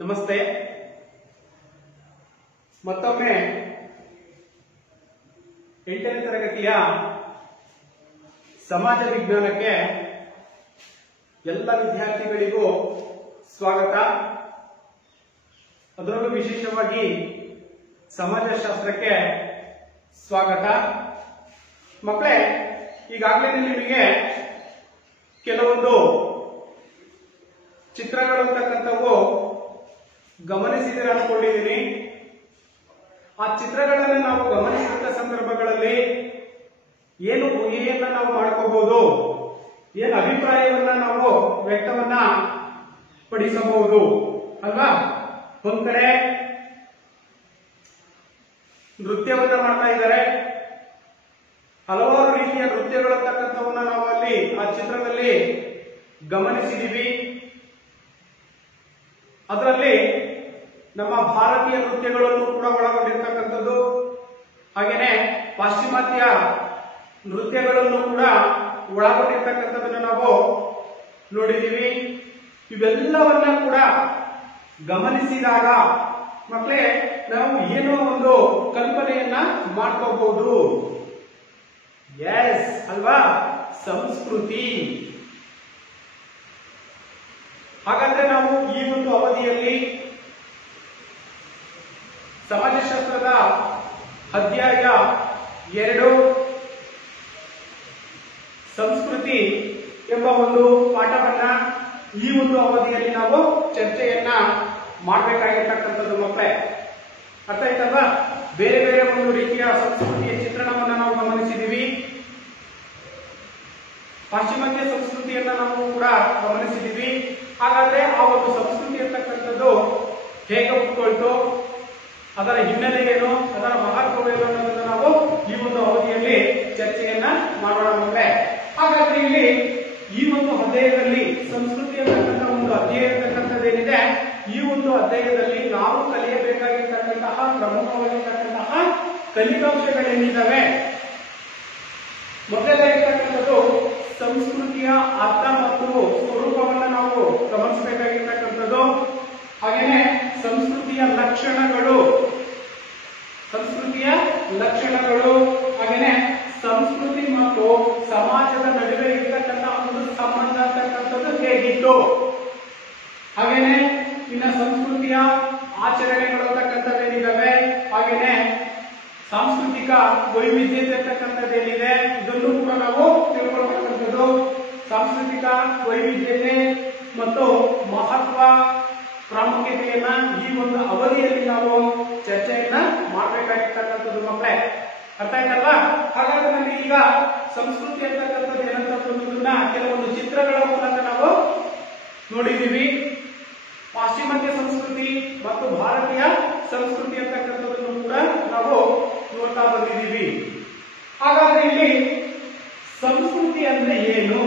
ನಮಸ್ತೆ. ಮತ್ತೊಮ್ಮೆ 8ನೇ ತರಗತಿಯ ಸಮಾಜ ವಿಜ್ಞಾನಕ್ಕೆ ಎಲ್ಲ ವಿದ್ಯಾರ್ಥಿಗಳಿಗೂ ಸ್ವಾಗತ. ಅದರಲ್ಲೂ ವಿಶೇಷವಾಗಿ ಸಮಾಜಶಾಸ್ತ್ರಕ್ಕೆ ಸ್ವಾಗತ. ಮಕ್ಕಳೇ, ಈಗಾಗಲೇ ನಿಮಗೆ ಕೆಲವೊಂದು ಚಿತ್ರಗಳು ಅಂತಕ್ಕಂಥವು ಗಮನಿಸಿದರೆ ಅನ್ಕೊಂಡಿದ್ದೀನಿ. ಆ ಚಿತ್ರಗಳನ್ನು ನಾವು ಗಮನಿಸಿದ ಸಂದರ್ಭಗಳಲ್ಲಿ ಏನು ಊಹೆಯನ್ನ ನಾವು ಮಾಡ್ಕೋಬಹುದು, ಏನು ಅಭಿಪ್ರಾಯವನ್ನ ನಾವು ವ್ಯಕ್ತವನ್ನ ಪಡಿಸಬಹುದು ಅಲ್ವಾ? ಒಂದ್ ಕಡೆ ನೃತ್ಯವನ್ನ ಮಾಡ್ತಾ ಇದ್ದಾರೆ, ಹಲವಾರು ರೀತಿಯ ನೃತ್ಯಗಳಂತಕ್ಕಂಥವನ್ನ ನಾವು ಅಲ್ಲಿ ಆ ಚಿತ್ರದಲ್ಲಿ ಗಮನಿಸಿದೀವಿ. ಅದರಲ್ಲಿ ನಮ್ಮ ಭಾರತೀಯ ನೃತ್ಯಗಳನ್ನು ಕೂಡ ಒಳಗೊಂಡಿರ್ತಕ್ಕಂಥದ್ದು, ಹಾಗೇನೆ ಪಾಶ್ಚಿಮಾತ್ಯ ನೃತ್ಯಗಳನ್ನು ಕೂಡ ಒಳಗೊಂಡಿರ್ತಕ್ಕಂಥದ್ದನ್ನ ನಾವು ನೋಡಿದೀವಿ. ಇವೆಲ್ಲವನ್ನ ಕೂಡ ಗಮನಿಸಿದಾಗ ಮಕ್ಕಳೇ ನಾವು ಏನೋ ಒಂದು ಕಲ್ಪನೆಯನ್ನ ಮಾಡ್ಕೋಬಹುದು. ಎಸ್ ಅಲ್ವಾ? ಸಂಸ್ಕೃತಿ. ಹಾಗಾದ್ರೆ ನಾವು ಈ ಒಂದು ಅವಧಿಯಲ್ಲಿ ಸಮಾಜಶಾಸ್ತ್ರದ ಅಧ್ಯಾಯ 2 ಸಂಸ್ಕೃತಿ ಎಂಬ ಒಂದು ಪಾಠವನ್ನ ಈ ಒಂದು ಅವಧಿಯಲ್ಲಿ ನಾವು ಚರ್ಚೆಯನ್ನ ಮಾಡಬೇಕಾಗಿರ್ತಕ್ಕಂಥದ್ದು. ಮಕ್ಕಳೇ, ಅರ್ಥ ಆಯ್ತಲ್ವಾ? ಬೇರೆ ಬೇರೆ ಒಂದು ರೀತಿಯ ಸಂಸ್ಕೃತಿಯ ಚಿತ್ರಣವನ್ನ ನಾವು ಗಮನಿಸಿದೀವಿ. ಪಾಶ್ಚಿಮಾತ್ಯ ಸಂಸ್ಕೃತಿಯನ್ನ ನಾವು ಕೂಡ ಗಮನಿಸಿದೀವಿ. ಹಾಗಾದ್ರೆ ಆ ಒಂದು ಸಂಸ್ಕೃತಿ ಅಂತಕ್ಕಂಥದ್ದು ಹೇಗೆ ಉಟ್ಕೊಳ್ತು, ಅದರ ಹಿನ್ನೆಲೆ ಏನು, ಅದರ ಮಹತ್ವವೇನು ಅನ್ನೋದನ್ನ ನಾವು ಈ ಒಂದು ಅವಧಿಯಲ್ಲಿ ಚರ್ಚೆಯನ್ನ ಮಾಡೋಣ ಮಕ್ಕಳೇ. ಹಾಗಾದ್ರೆ ಇಲ್ಲಿ ಈ ಒಂದು ಅಧ್ಯಾಯದಲ್ಲಿ ಸಂಸ್ಕೃತಿ ಅಂತಕ್ಕಂಥ ಒಂದು ಅಧ್ಯಾಯ ಅಂತಕ್ಕಂಥದ್ದೇನಿದೆ, ಈ ಒಂದು ಅಧ್ಯಾಯದಲ್ಲಿ ನಾವು ಕಲಿಯಬೇಕಾಗಿರ್ತಕ್ಕಂತಹ ಪ್ರಮುಖವಾಗಿರ್ತಕ್ಕಂತಹ ಕಲಿಕಾಂಶಗಳೇನಿದ್ದಾವೆ. ಮೊದಲನೇದಾಗಿರ್ತಕ್ಕಂಥದ್ದು ಸಂಸ್ಕೃತಿಯ ಅರ್ಥ ಮತ್ತು ಸ್ವರೂಪವನ್ನು ನಾವು ಗಮನಿಸಬೇಕಾಗಿರ್ತಕ್ಕಂಥದ್ದು. ಹಾಗೇನೆ ಸಂಸ್ಕೃತಿಯ ಲಕ್ಷಣಗಳು, ಹಾಗೇನೆ ಸಂಸ್ಕೃತಿ ಮತ್ತು ಸಮಾಜದ ನಡುವೆ ಇರ್ತಕ್ಕಂತಹ ಒಂದು ಸಂಬಂಧ ಅಂತಕ್ಕಂಥದ್ದು ಹೇಗಿತ್ತು, ಹಾಗೇನೆ ಇನ್ನ ಸಂಸ್ಕೃತಿಯ ಆಚರಣೆಗಳು ಅಂತಕ್ಕಂಥದ್ದೇನಿದ್ದಾವೆ, ಹಾಗೇನೆ ಸಾಂಸ್ಕೃತಿಕ ವೈವಿಧ್ಯತೆ ಅಂತಕ್ಕಂಥದ್ದೇನಿದೆ, ಇದನ್ನು ಕೂಡ ನಾವು ತಿಳ್ಕೊಳ್ತಕ್ಕಂಥದ್ದು. ಸಾಂಸ್ಕೃತಿಕ ವೈವಿಧ್ಯತೆ ಮತ್ತು ಮಹತ್ವ, ಪ್ರಾಮುಖ್ಯತೆಯನ್ನ ಈ ಒಂದು ಅವಧಿಯಲ್ಲಿ ನಾವು ಚರ್ಚೆಯನ್ನ ಮಾಡಬೇಕಾಗಿರ್ತಕ್ಕಂಥದ್ದು ಮಕ್ಕಳೇ. ಅರ್ಥ ಆಯ್ತಲ್ವಾ? ಹಾಗಾದ್ರೆ ನಮಗೆ ಈಗ ಸಂಸ್ಕೃತಿ ಅಂತಕ್ಕಂಥದ್ದು ಏನಂತಕ್ಕಂಥದ್ದನ್ನ ಕೆಲವೊಂದು ಚಿತ್ರಗಳ ಮೂಲಕ ನಾವು ನೋಡಿದೀವಿ. ಪಾಶ್ಚಿಮಾತ್ಯ ಸಂಸ್ಕೃತಿ ಮತ್ತು ಭಾರತೀಯ ಸಂಸ್ಕೃತಿ ಅಂತಕ್ಕಂಥದ್ದನ್ನು ಕೂಡ ನಾವು ನೋಡ್ತಾ ಬಂದಿದ್ದೀವಿ. ಹಾಗಾದ್ರೆ ಇಲ್ಲಿ ಸಂಸ್ಕೃತಿ ಅಂದ್ರೆ ಏನು?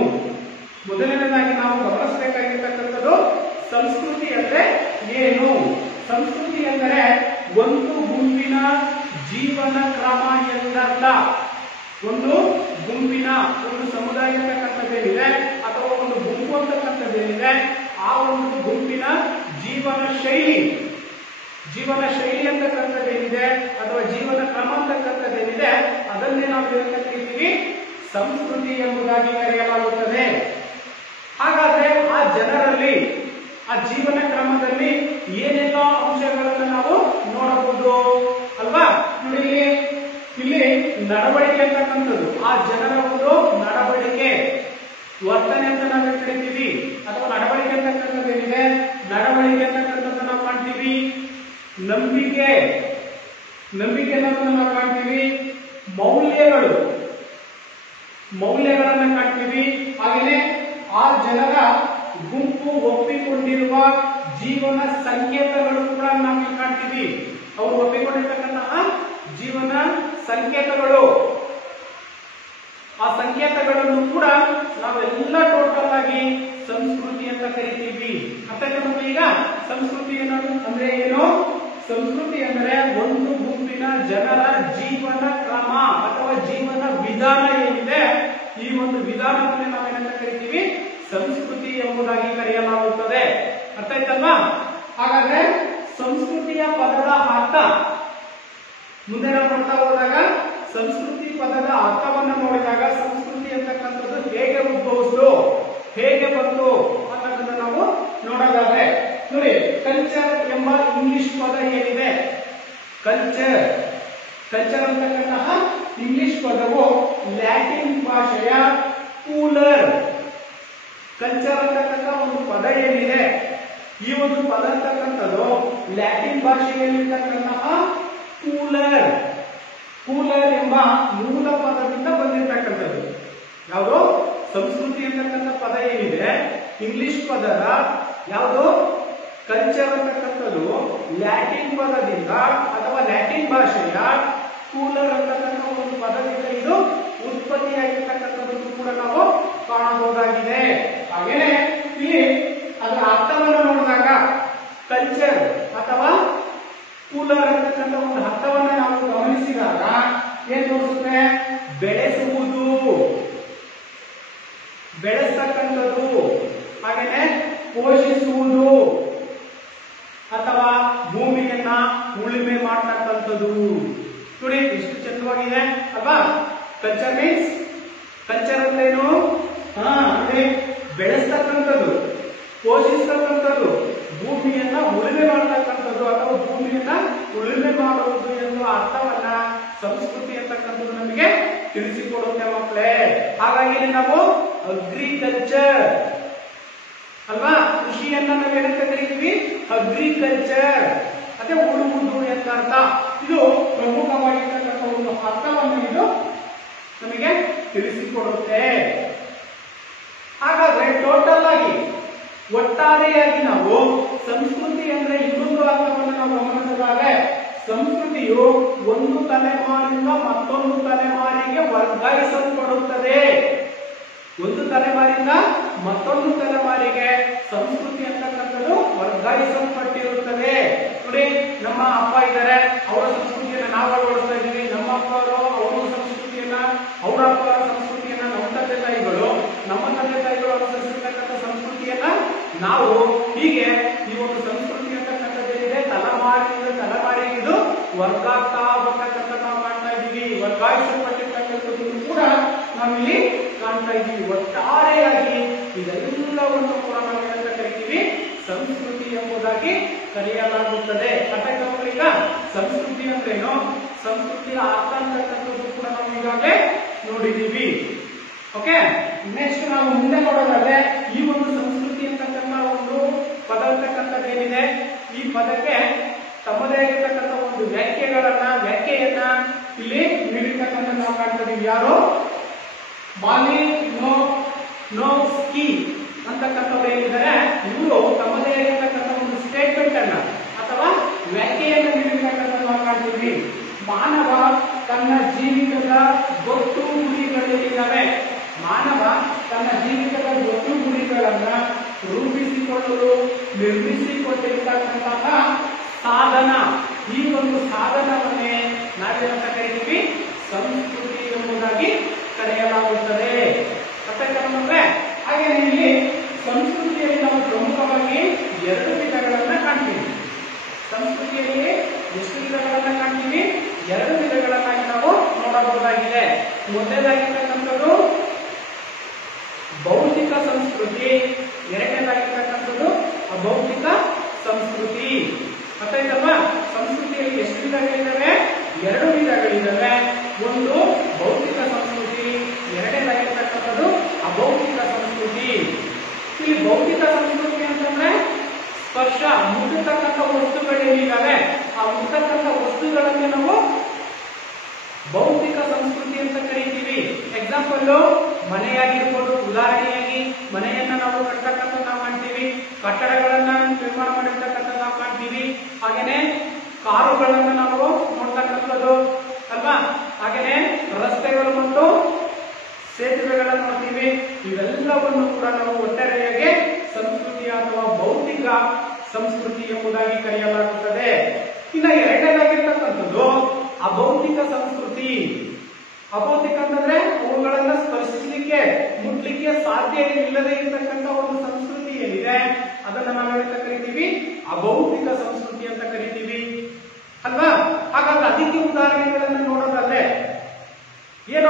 ಮೊದಲನೇದಾಗಿ ನಾವು ಗಮನಿಸಬೇಕಾಗಿರ್ತಕ್ಕಂಥದ್ದು ಸಂಸ್ಕೃತಿ ಅಂದ್ರೆ ಏನು. ಸಂಸ್ಕೃತಿ ಎಂದರೆ ಒಂದು ಗುಂಪಿನ ಜೀವನ ಕ್ರಮ ಎಂದರ್ಥ. ಒಂದು ಗುಂಪಿನ, ಒಂದು ಸಮುದಾಯ ಅಂತಕ್ಕಂಥದ್ದೇನಿದೆ ಅಥವಾ ಒಂದು ಗುಂಪು ಅಂತಕ್ಕಂಥದ್ದೇನಿದೆ, ಆ ಒಂದು ಗುಂಪಿನ ಜೀವನ ಶೈಲಿ ಅಂತಕ್ಕಂಥದ್ದೇನಿದೆ ಅಥವಾ ಜೀವನ ಕ್ರಮ ಅಂತಕ್ಕಂಥದ್ದೇನಿದೆ, ಅದನ್ನೇ ನಾವು ಏನಂತ ಕರೀತೀವಿ? ಸಂಸ್ಕೃತಿ ಎಂಬುದಾಗಿ ಕರೆಯಲಾಗುತ್ತದೆ. ಹಾಗಾದ್ರೆ ಆ ಜನರಲ್ಲಿ, ಆ ಜೀವನ ಕ್ರಮದಲ್ಲಿ ಏನೆಲ್ಲ ಅಂಶಗಳನ್ನು ನಾವು ನೋಡಬಹುದು ಅಲ್ವಾ? ನೋಡಿ, ಇಲ್ಲಿ ನಡವಳಿಕೆ ಅಂತಕ್ಕಂಥದ್ದು, ಆ ಜನರ ಒಂದು ನಡವಳಿಕೆ, ವರ್ತನೆ ಅಂತ ನಾವು ಕರಿತೀವಿ. ಅಥವಾ ನಡವಳಿಕೆ ಅಂತಕ್ಕಂಥದ್ದೇನಿದೆ, ನಡವಳಿಕೆ ಅಂತಕ್ಕಂಥದ್ದು ನಾವು ಕಾಣ್ತೀವಿ. ನಂಬಿಕೆ ಅನ್ನೋದನ್ನ ನಾವು ಕಾಣ್ತೀವಿ. ಮೌಲ್ಯಗಳನ್ನ ಕಾಣ್ತೀವಿ. ಹಾಗೆಯೇ ಆ ಜನರ ಗುಂಪು ಒಪ್ಪಿಕೊಂಡಿರುವ ಜೀವನ ಸಂಕೇತಗಳು ಕೂಡ ನಾವು ಕಾಣ್ತೀವಿ. ಅವರು ಒಪ್ಪಿಕೊಂಡಿರ್ತಕ್ಕಂತಹ ಜೀವನ ಸಂಕೇತಗಳು, ಆ ಸಂಕೇತಗಳನ್ನು ಕೂಡ ನಾವೆಲ್ಲ ಟೋಟಲ್ ಆಗಿ ಸಂಸ್ಕೃತಿ ಅಂತ ಕರಿತೀವಿ. ಅರ್ಥ ನಮಗೆ ಈಗ ಸಂಸ್ಕೃತಿ ಅಂದ್ರೆ ಏನು? ಸಂಸ್ಕೃತಿ ಅಂದರೆ ಒಂದು ಗುಂಪಿನ ಜನರ ಜೀವನ ಕ್ರಮ ಅಥವಾ ಜೀವನ ವಿಧಾನ ಏನಿದೆ, ಈ ಒಂದು ವಿಧಾನವನ್ನು ನಾವೇನಂತ ಕರಿತೀವಿ? ಸಂಸ್ಕೃತಿ ಎಂಬುದಾಗಿ ಕರೆಯಲಾಗುತ್ತದೆ. ಅರ್ಥ ಆಯ್ತಲ್ವಾ? ಹಾಗಾದ್ರೆ ಸಂಸ್ಕೃತಿಯ ಪದದ ಅರ್ಥ ಮುಂದೆ ನಾವು ನೋಡ್ತಾ ಹೋದಾಗ ಸಂಸ್ಕೃತಿ ಪದದ ಅರ್ಥವನ್ನು ನೋಡಿದಾಗ ಸಂಸ್ಕೃತಿ ಅಂತಕ್ಕಂಥದ್ದು ಹೇಗೆ ಉದ್ಭವಿಸ್ತು, ಹೇಗೆ ಬಂತು ಅನ್ನೋದನ್ನ ನಾವು ನೋಡೋದಾದ್ರೆ ನೋಡಿ, ಕಲ್ಚರ್ ಎಂಬ ಇಂಗ್ಲಿಷ್ ಪದ ಏನಿದೆ, ಕಲ್ಚರ್ ಅಂತಕ್ಕಂತಹ ಇಂಗ್ಲಿಷ್ ಪದವು ಲ್ಯಾಟಿನ್ ಭಾಷೆಯ ಕೂಲರ್, ಕಲ್ಚರ್ ಅಂತಕ್ಕಂಥ ಒಂದು ಪದ ಏನಿದೆ, ಈ ಒಂದು ಪದ ಅಂತಕ್ಕಂಥದ್ದು ಲ್ಯಾಟಿನ್ ಭಾಷೆಯಲ್ಲಿರ್ತಕ್ಕಂತಹ ಕೂಲರ್ ಎಂಬ ಮೂಲ ಪದದಿಂದ ಬಂದಿರತಕ್ಕಂಥದ್ದು. ಯಾವುದು ಸಂಸ್ಕೃತಿ ಅಂತಕ್ಕಂಥ ಪದ ಏನಿದೆ, ಇಂಗ್ಲಿಷ್ ಪದದ ಯಾವುದು ಕಲ್ಚರ್ ಅಂತಕ್ಕಂಥದ್ದು ಲ್ಯಾಟಿನ್ ಪದದಿಂದ ಅಥವಾ ಲ್ಯಾಟಿನ್ ಭಾಷೆಯ ಕೂಲರ್ ಅಂತಕ್ಕಂಥ ಒಂದು ಪದದಿಂದ ಇದು ಉತ್ಪತ್ತಿಯಾಗಿರ್ತಕ್ಕಂಥದ್ದು ಕೂಡ ನಾವು ಕಾಣಬಹುದಾಗಿದೆ. ಹಾಗೇನೆ ಇಲ್ಲಿ ಅದರ ಅರ್ಥವನ್ನು ನೋಡಿದಾಗ ಕಲ್ಚರ್ ಅಥವಾ ಕೂಲರ್ ಅಂತಕ್ಕಂಥ ಒಂದು ಅರ್ಥವನ್ನ ನಾವು ಗಮನಿಸಿದಾಗ ಏನ್ ತೋರಿಸುತ್ತೆ, ಬೆಳೆಸುವುದು, ಬೆಳೆಸ್ತಕ್ಕಂಥದ್ದು, ಹಾಗೇನೆ ಪೋಷಿಸುವುದು ಅಥವಾ ಭೂಮಿಯನ್ನ ಉಳುಮೆ ಮಾಡತಕ್ಕಂಥದ್ದು. ನೋಡಿ ಎಷ್ಟು ಚಂದವಾಗಿದೆ ಅಲ್ವಾ. ಕಲ್ಚರ್ ಮೀನ್ಸ್, ಕಲ್ಚರ್ ಅಂದ್ರೇನು, ಬೆಳೆಸ್ತಕ್ಕಂಥದ್ದು, ಪೋಷಿಸ್ತಕ್ಕಂಥದ್ದು, ಭೂಮಿಯನ್ನ ಉಳುಮೆ ಮಾಡತಕ್ಕಂಥದ್ದು ಅಥವಾ ಭೂಮಿಯನ್ನ ಉಳುಮೆ ಮಾಡುವುದು ಎನ್ನುವ ಅರ್ಥವನ್ನ ಸಂಸ್ಕೃತಿ ಅಂತಕ್ಕಂಥದ್ದು ನಮಗೆ ತಿಳಿಸಿಕೊಡುತ್ತೆ ಮಕ್ಕಳೇ. ಹಾಗಾಗಿ ನಾವು ಅಗ್ರಿಕಲ್ಚರ್ ಅಲ್ವಾ, ಕೃಷಿಯನ್ನ ನಾವು ಏನಂತ ಕರಿತೀವಿ, ಅಗ್ರಿಕಲ್ಚರ್, ಅದೇ ಉಳುವುದು ಎಂತ ಅರ್ಥ. ಇದು ಪ್ರಮುಖವಾಗಿರ್ತಕ್ಕಂಥ ಒಂದು ಅರ್ಥವನ್ನು ಇದು ನಮಗೆ ತಿಳಿಸಿಕೊಡುತ್ತೆ. ಹಾಗಾದ್ರೆ ಟೋಟಲ್ ಆಗಿ ಒಟ್ಟಾರೆಯಾಗಿ ನಾವು ಸಂಸ್ಕೃತಿ ಅಂದ್ರೆ ಇನ್ನೊಂದು ಅರ್ಥವನ್ನು ನಾವು ಗಮನಿಸಿದಾಗ ಸಂಸ್ಕೃತಿಯು ಒಂದು ತಲೆಮಾರಿನಿಂದ ಮತ್ತೊಂದು ತಲೆಮಾರಿಗೆ ವರ್ಗಾಯಿಸಲ್ಪಡುತ್ತದೆ. ಒಂದು ತಲೆಮಾರಿಂದ ಮತ್ತೊಂದು ತಲೆಮಾರಿಗೆ ಸಂಸ್ಕೃತಿ ಅಂತಕ್ಕಂಥದ್ದು ವರ್ಗಾಯಿಸಲ್ಪಟ್ಟಿರುತ್ತದೆ. ನೋಡಿ, ನಮ್ಮ ಅಪ್ಪ ಇದ್ದಾರೆ, ಅವರ ಸಂಸ್ಕೃತಿಯನ್ನ ನಾವು ಅಳವಡಿಸ್ತಾ ಇದ್ದೀವಿ. ನಮ್ಮ ಅಪ್ಪವರು ಅವರ ಸಂಸ್ಕೃತಿಯನ್ನ, ಅವರ ಅಪ್ಪರ ಸಂಸ್ಕೃತಿಯನ್ನ ನಮ್ಮ ತಂದೆ ತಾಯಿಗಳು ಅನುಸರಿಸಿರ್ತಕ್ಕಂಥ ಸಂಸ್ಕೃತಿಯನ್ನ ನಾವು ಹೀಗೆ ಈ ಒಂದು ಸಂಸ್ಕೃತಿ ಅಂತಕ್ಕಂಥದ್ದೇನಿದೆ ತಲೆಮಾರಿನಿಂದ ತಲೆಮಾರಿಗೆ ಇದು ವರ್ಗಾಗ್ತಾ ಬರ್ತಕ್ಕಂಥ ನಾವು ಕಾಣ್ತಾ ಇದ್ದೀವಿ. ವರ್ಗಾಯಿಸಲ್ಪಟ್ಟಿರ್ತಕ್ಕಂಥದ್ದು ಕೂಡ ನಾವಿಲ್ಲಿ ಕಾಣ್ತಾ ಇದ್ದೀವಿ. ಒಟ್ಟಾರೆಯಾಗಿ ಇದೆಲ್ಲವನ್ನು ಕೂಡ ನಾವು ಏನಂತ ಕರಿತೀವಿ, ಸಂಸ್ಕೃತಿ ಎಂಬುದಾಗಿ ಕರೆಯಲಾಗುತ್ತದೆ. ಈಗ ಸಂಸ್ಕೃತಿ ಅಂದ್ರೇನು, ಸಂಸ್ಕೃತಿಯ ಅರ್ಥ ಅಂತಕ್ಕಂಥದ್ದು ಕೂಡ ನಾವು ಈಗಾಗಲೇ ನೋಡಿದ್ದೀವಿ. ಓಕೆ, ನೆಕ್ಸ್ಟ್ ನಾವು ಮುಂದೆ ನೋಡೋದಾದ್ರೆ ಈ ಒಂದು ಸಂಸ್ಕೃತಿ ಅಂತಕ್ಕಂಥ ಒಂದು ಪದ ಅಂತಕ್ಕಂಥದ್ದು ಏನಿದೆ, ಈ ಪದಕ್ಕೆ ತಮ್ಮದೇ ಆಗಿರ್ತಕ್ಕಂಥ ಒಂದು ವ್ಯಾಖ್ಯೆಯನ್ನ ಇಲ್ಲಿ ನೀಡಿರ್ತಕ್ಕಂಥ ನಾವು ಕಾಣ್ತಾ ಇದೀವಿ. ಯಾರು, ಮಾಲಿನೋವ್ಸ್ಕಿ ಅಂತಕ್ಕಂಥವ್ರು ಏನಿದ್ದಾರೆ, ಇವರು ತಮ್ಮದೇ ಆಗಿರ್ತಕ್ಕಂಥ ಒಂದು ಸ್ಟೇಟ್ಮೆಂಟ್ ಅನ್ನ ಅಥವಾ ವ್ಯಾಖ್ಯೆಯನ್ನು ನೀಡಿರ್ತಕ್ಕಂಥ ನಾವು ಕಾಣ್ತೀವಿ. ಮಾನವ ತನ್ನ ಜೀವಿತದ ಗೊತ್ತು ಗುರಿಗಳೇನಿದ್ದಾವೆ, ಮಾನವ ತನ್ನ ಜೀವಿತದ ಗೊತ್ತು ಗುರಿಗಳನ್ನ ರೂಪಿಸಿಕೊಳ್ಳಲು ನಿರ್ಮಿಸಿಕೊಂಡಿರ್ತಕ್ಕಂತಹ ಸಾಧನ, ಈ ಒಂದು ಸಾಧನವನ್ನೇ ನಾವೇನಂತ ಕರಿತೀವಿ, ಸಂಸ್ಕೃತಿ ಎಂಬುದಾಗಿ ಕರೆಯಲಾಗುತ್ತದೆ. ಮತ್ತೆ ಹಾಗೆ ಇಲ್ಲಿ ಸಂಸ್ಕೃತಿಯಲ್ಲಿ ನಾವು ಪ್ರಮುಖವಾಗಿ ಎರಡು ವಿಧಗಳನ್ನ ಕಾಣ್ತೀವಿ. ಸಂಸ್ಕೃತಿಯಲ್ಲಿ ಎಷ್ಟು ವಿಧಗಳನ್ನ ಕಾಣ್ತೀವಿ, ಎರಡು ವಿಧಗಳನ್ನಾಗಿ ನಾವು ನೋಡಬಹುದಾಗಿದೆ. ಮೊದಲನೇದಾಗಿರ್ತಕ್ಕಂಥದ್ದು ಭೌತಿಕ ಸಂಸ್ಕೃತಿ, ಎರಡನೇದಾಗಿರ್ತಕ್ಕಂಥದ್ದು ಅಭೌತಿಕ ಸಂಸ್ಕೃತಿ. ಗೊತ್ತಾಯ್ತಲ್ವಾ? ಸಂಸ್ಕೃತಿಯಲ್ಲಿ ಎಷ್ಟು ವಿಧಗಳಿದ್ದಾವೆ, ಎರಡು ವಿಧಗಳಿದ್ದಾವೆ. ಒಂದು ಭೌತಿಕ ಸಂಸ್ಕೃತಿ, ಎರಡನೇದಾಗಿರ್ತಕ್ಕಂಥದ್ದು ಅಭೌತಿಕ ಸಂಸ್ಕೃತಿ. ಇಲ್ಲಿ ಭೌತಿಕ ಸಂಸ್ಕೃತಿ ಅಂತಂದ್ರೆ ಸ್ಪರ್ಶ, ಮುಟ್ಟತಕ್ಕಂಥ ವಸ್ತುಗಳೇನಿದ್ದಾವೆ, ಆ ಮುಟ್ಟತಕ್ಕಂಥ ವಸ್ತುಗಳನ್ನೇ ನಾವು ಭೌತಿಕ ಸಂಸ್ಕೃತಿ ಅಂತ ಕರೀತೀವಿ. ಎಕ್ಸಾಂಪಲ್ ಮನೆಯಾಗಿರ್ಬೋದು, ಉದಾಹರಣೆಯಾಗಿ ಮನೆಯನ್ನ ನಾವು ಕಟ್ಟತಕ್ಕಂಥ ನಾವು ಕಾಣ್ತೀವಿ, ಕಟ್ಟಡಗಳನ್ನ ನಿರ್ಮಾಣ ಮಾಡಿರ್ತಕ್ಕಂಥ ನಾವು ಕಾಣ್ತೀವಿ. ಹಾಗೇನೆ ಕಾರುಗಳನ್ನ ನಾವು ನೋಡ್ತಕ್ಕಂಥದ್ದು ಅಲ್ವಾ, ಹಾಗೇನೆ ರಸ್ತೆಗಳು ಮತ್ತು ಸೇತುವೆಗಳನ್ನು ನೋಡ್ತೀವಿ. ಇವೆಲ್ಲವನ್ನು ಕೂಡ ನಾವು ಒಟ್ಟಾರೆಯಾಗಿ ಸಂಸ್ಕೃತಿ ಅಥವಾ ಭೌತಿಕ ಸಂಸ್ಕೃತಿ ಎಂಬುದಾಗಿ ಕರೆಯಲಾಗುತ್ತದೆ. ಇನ್ನು ಎರಡನೇದಾಗಿರ್ತಕ್ಕಂಥದ್ದು ಅಭೌತಿಕ ಸಂಸ್ಕೃತಿ. ಅಭೌತಿಕ ಅಂತಂದ್ರೆ ಅವುಗಳನ್ನ ಸ್ಪರ್ಶಿಸಲಿಕ್ಕೆ, ಮುಟ್ಲಿಕ್ಕೆ ಸಾಧ್ಯ ಇಲ್ಲದೆ ಇರತಕ್ಕಂಥ ಒಂದು ಸಂಸ್ಕೃತಿ ಏನಿದೆ ಅದನ್ನ ನಾವು ಏನಂತ ಕರಿತೀವಿ, ಅಭೌತಿಕ ಸಂಸ್ಕೃತಿ ಅಂತ ಕರಿತೀವಿ ಅಲ್ವಾ. ಹಾಗಾಗಿ ಅದಕ್ಕೆ ಉದಾಹರಣೆಗಳನ್ನು ನೋಡೋದಾದ್ರೆ ಏನು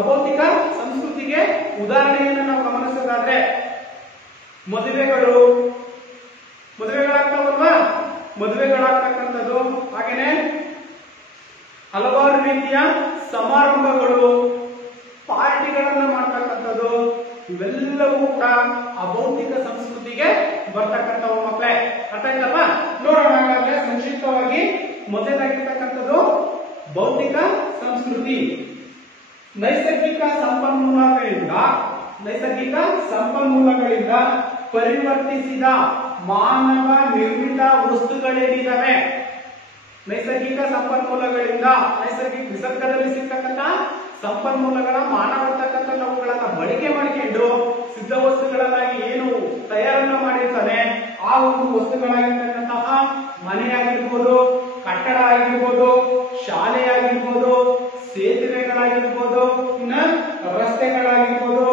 ಅಭೌತಿಕ ಸಂಸ್ಕೃತಿಗೆ ಉದಾಹರಣೆಯನ್ನು ನಾವು ಗಮನಿಸೋದಾದ್ರೆ ಮದುವೆಗಳಾಗ್ತಾವಲ್ವಾ, ಮದುವೆಗಳಾಗ್ತಕ್ಕಂಥದ್ದು, ಹಾಗೇನೆ ಹಲವಾರು ರೀತಿಯ ಸಮಾರಂಭಗಳು, ಪಾರ್ಟಿಗಳನ್ನ ಮಾಡ್ತಕ್ಕಂಥದ್ದು, ಇವೆಲ್ಲವೂ ಕೂಡ ಅಭೌತಿಕ ಸಂಸ್ಕೃತಿಗೆ ಬರ್ತಕ್ಕಂಥವು ಮಕ್ಕಳೇ. ಅರ್ಥ ಆಯ್ತಲ್ವಾ? ನೋಡೋಣ ಹಾಗಾದ್ರೆ ಸಂಕ್ಷಿಪ್ತವಾಗಿ. ಮೊದಲಾಗಿರ್ತಕ್ಕಂಥದ್ದು ಭೌತಿಕ ಸಂಸ್ಕೃತಿ. ನೈಸರ್ಗಿಕ ಸಂಪನ್ಮೂಲಗಳಿಂದ ಪರಿವರ್ತಿಸಿದ ಮಾನವ ನಿರ್ಮಿತ ವಸ್ತುಗಳೇನಿದಾವೆ, ನೈಸರ್ಗಿಕ ಸಂಪನ್ಮೂಲಗಳಿಂದ, ನಿಸರ್ಗದಲ್ಲಿ ಸಿಗ್ತಕ್ಕಂಥ ಸಂಪನ್ಮೂಲಗಳ ಮಾನವ ಅವುಗಳನ್ನ ಬಳಕೆ ಮಾಡಿಕೊಂಡು ಸಿದ್ಧ ವಸ್ತುಗಳನ್ನಾಗಿ ಏನು ತಯಾರನ್ನ ಮಾಡಿರ್ತಾನೆ ಆ ಒಂದು ವಸ್ತುಗಳಾಗಿರ್ತಕ್ಕಂತಹ ಮನೆಯಾಗಿರ್ಬೋದು, ಕಟ್ಟಡ ಆಗಿರ್ಬೋದು, ಶಾಲೆ ಆಗಿರ್ಬೋದು, ಸೇತುವೆಗಳಾಗಿರ್ಬೋದು, ಇನ್ನ ರಸ್ತೆಗಳಾಗಿರ್ಬೋದು,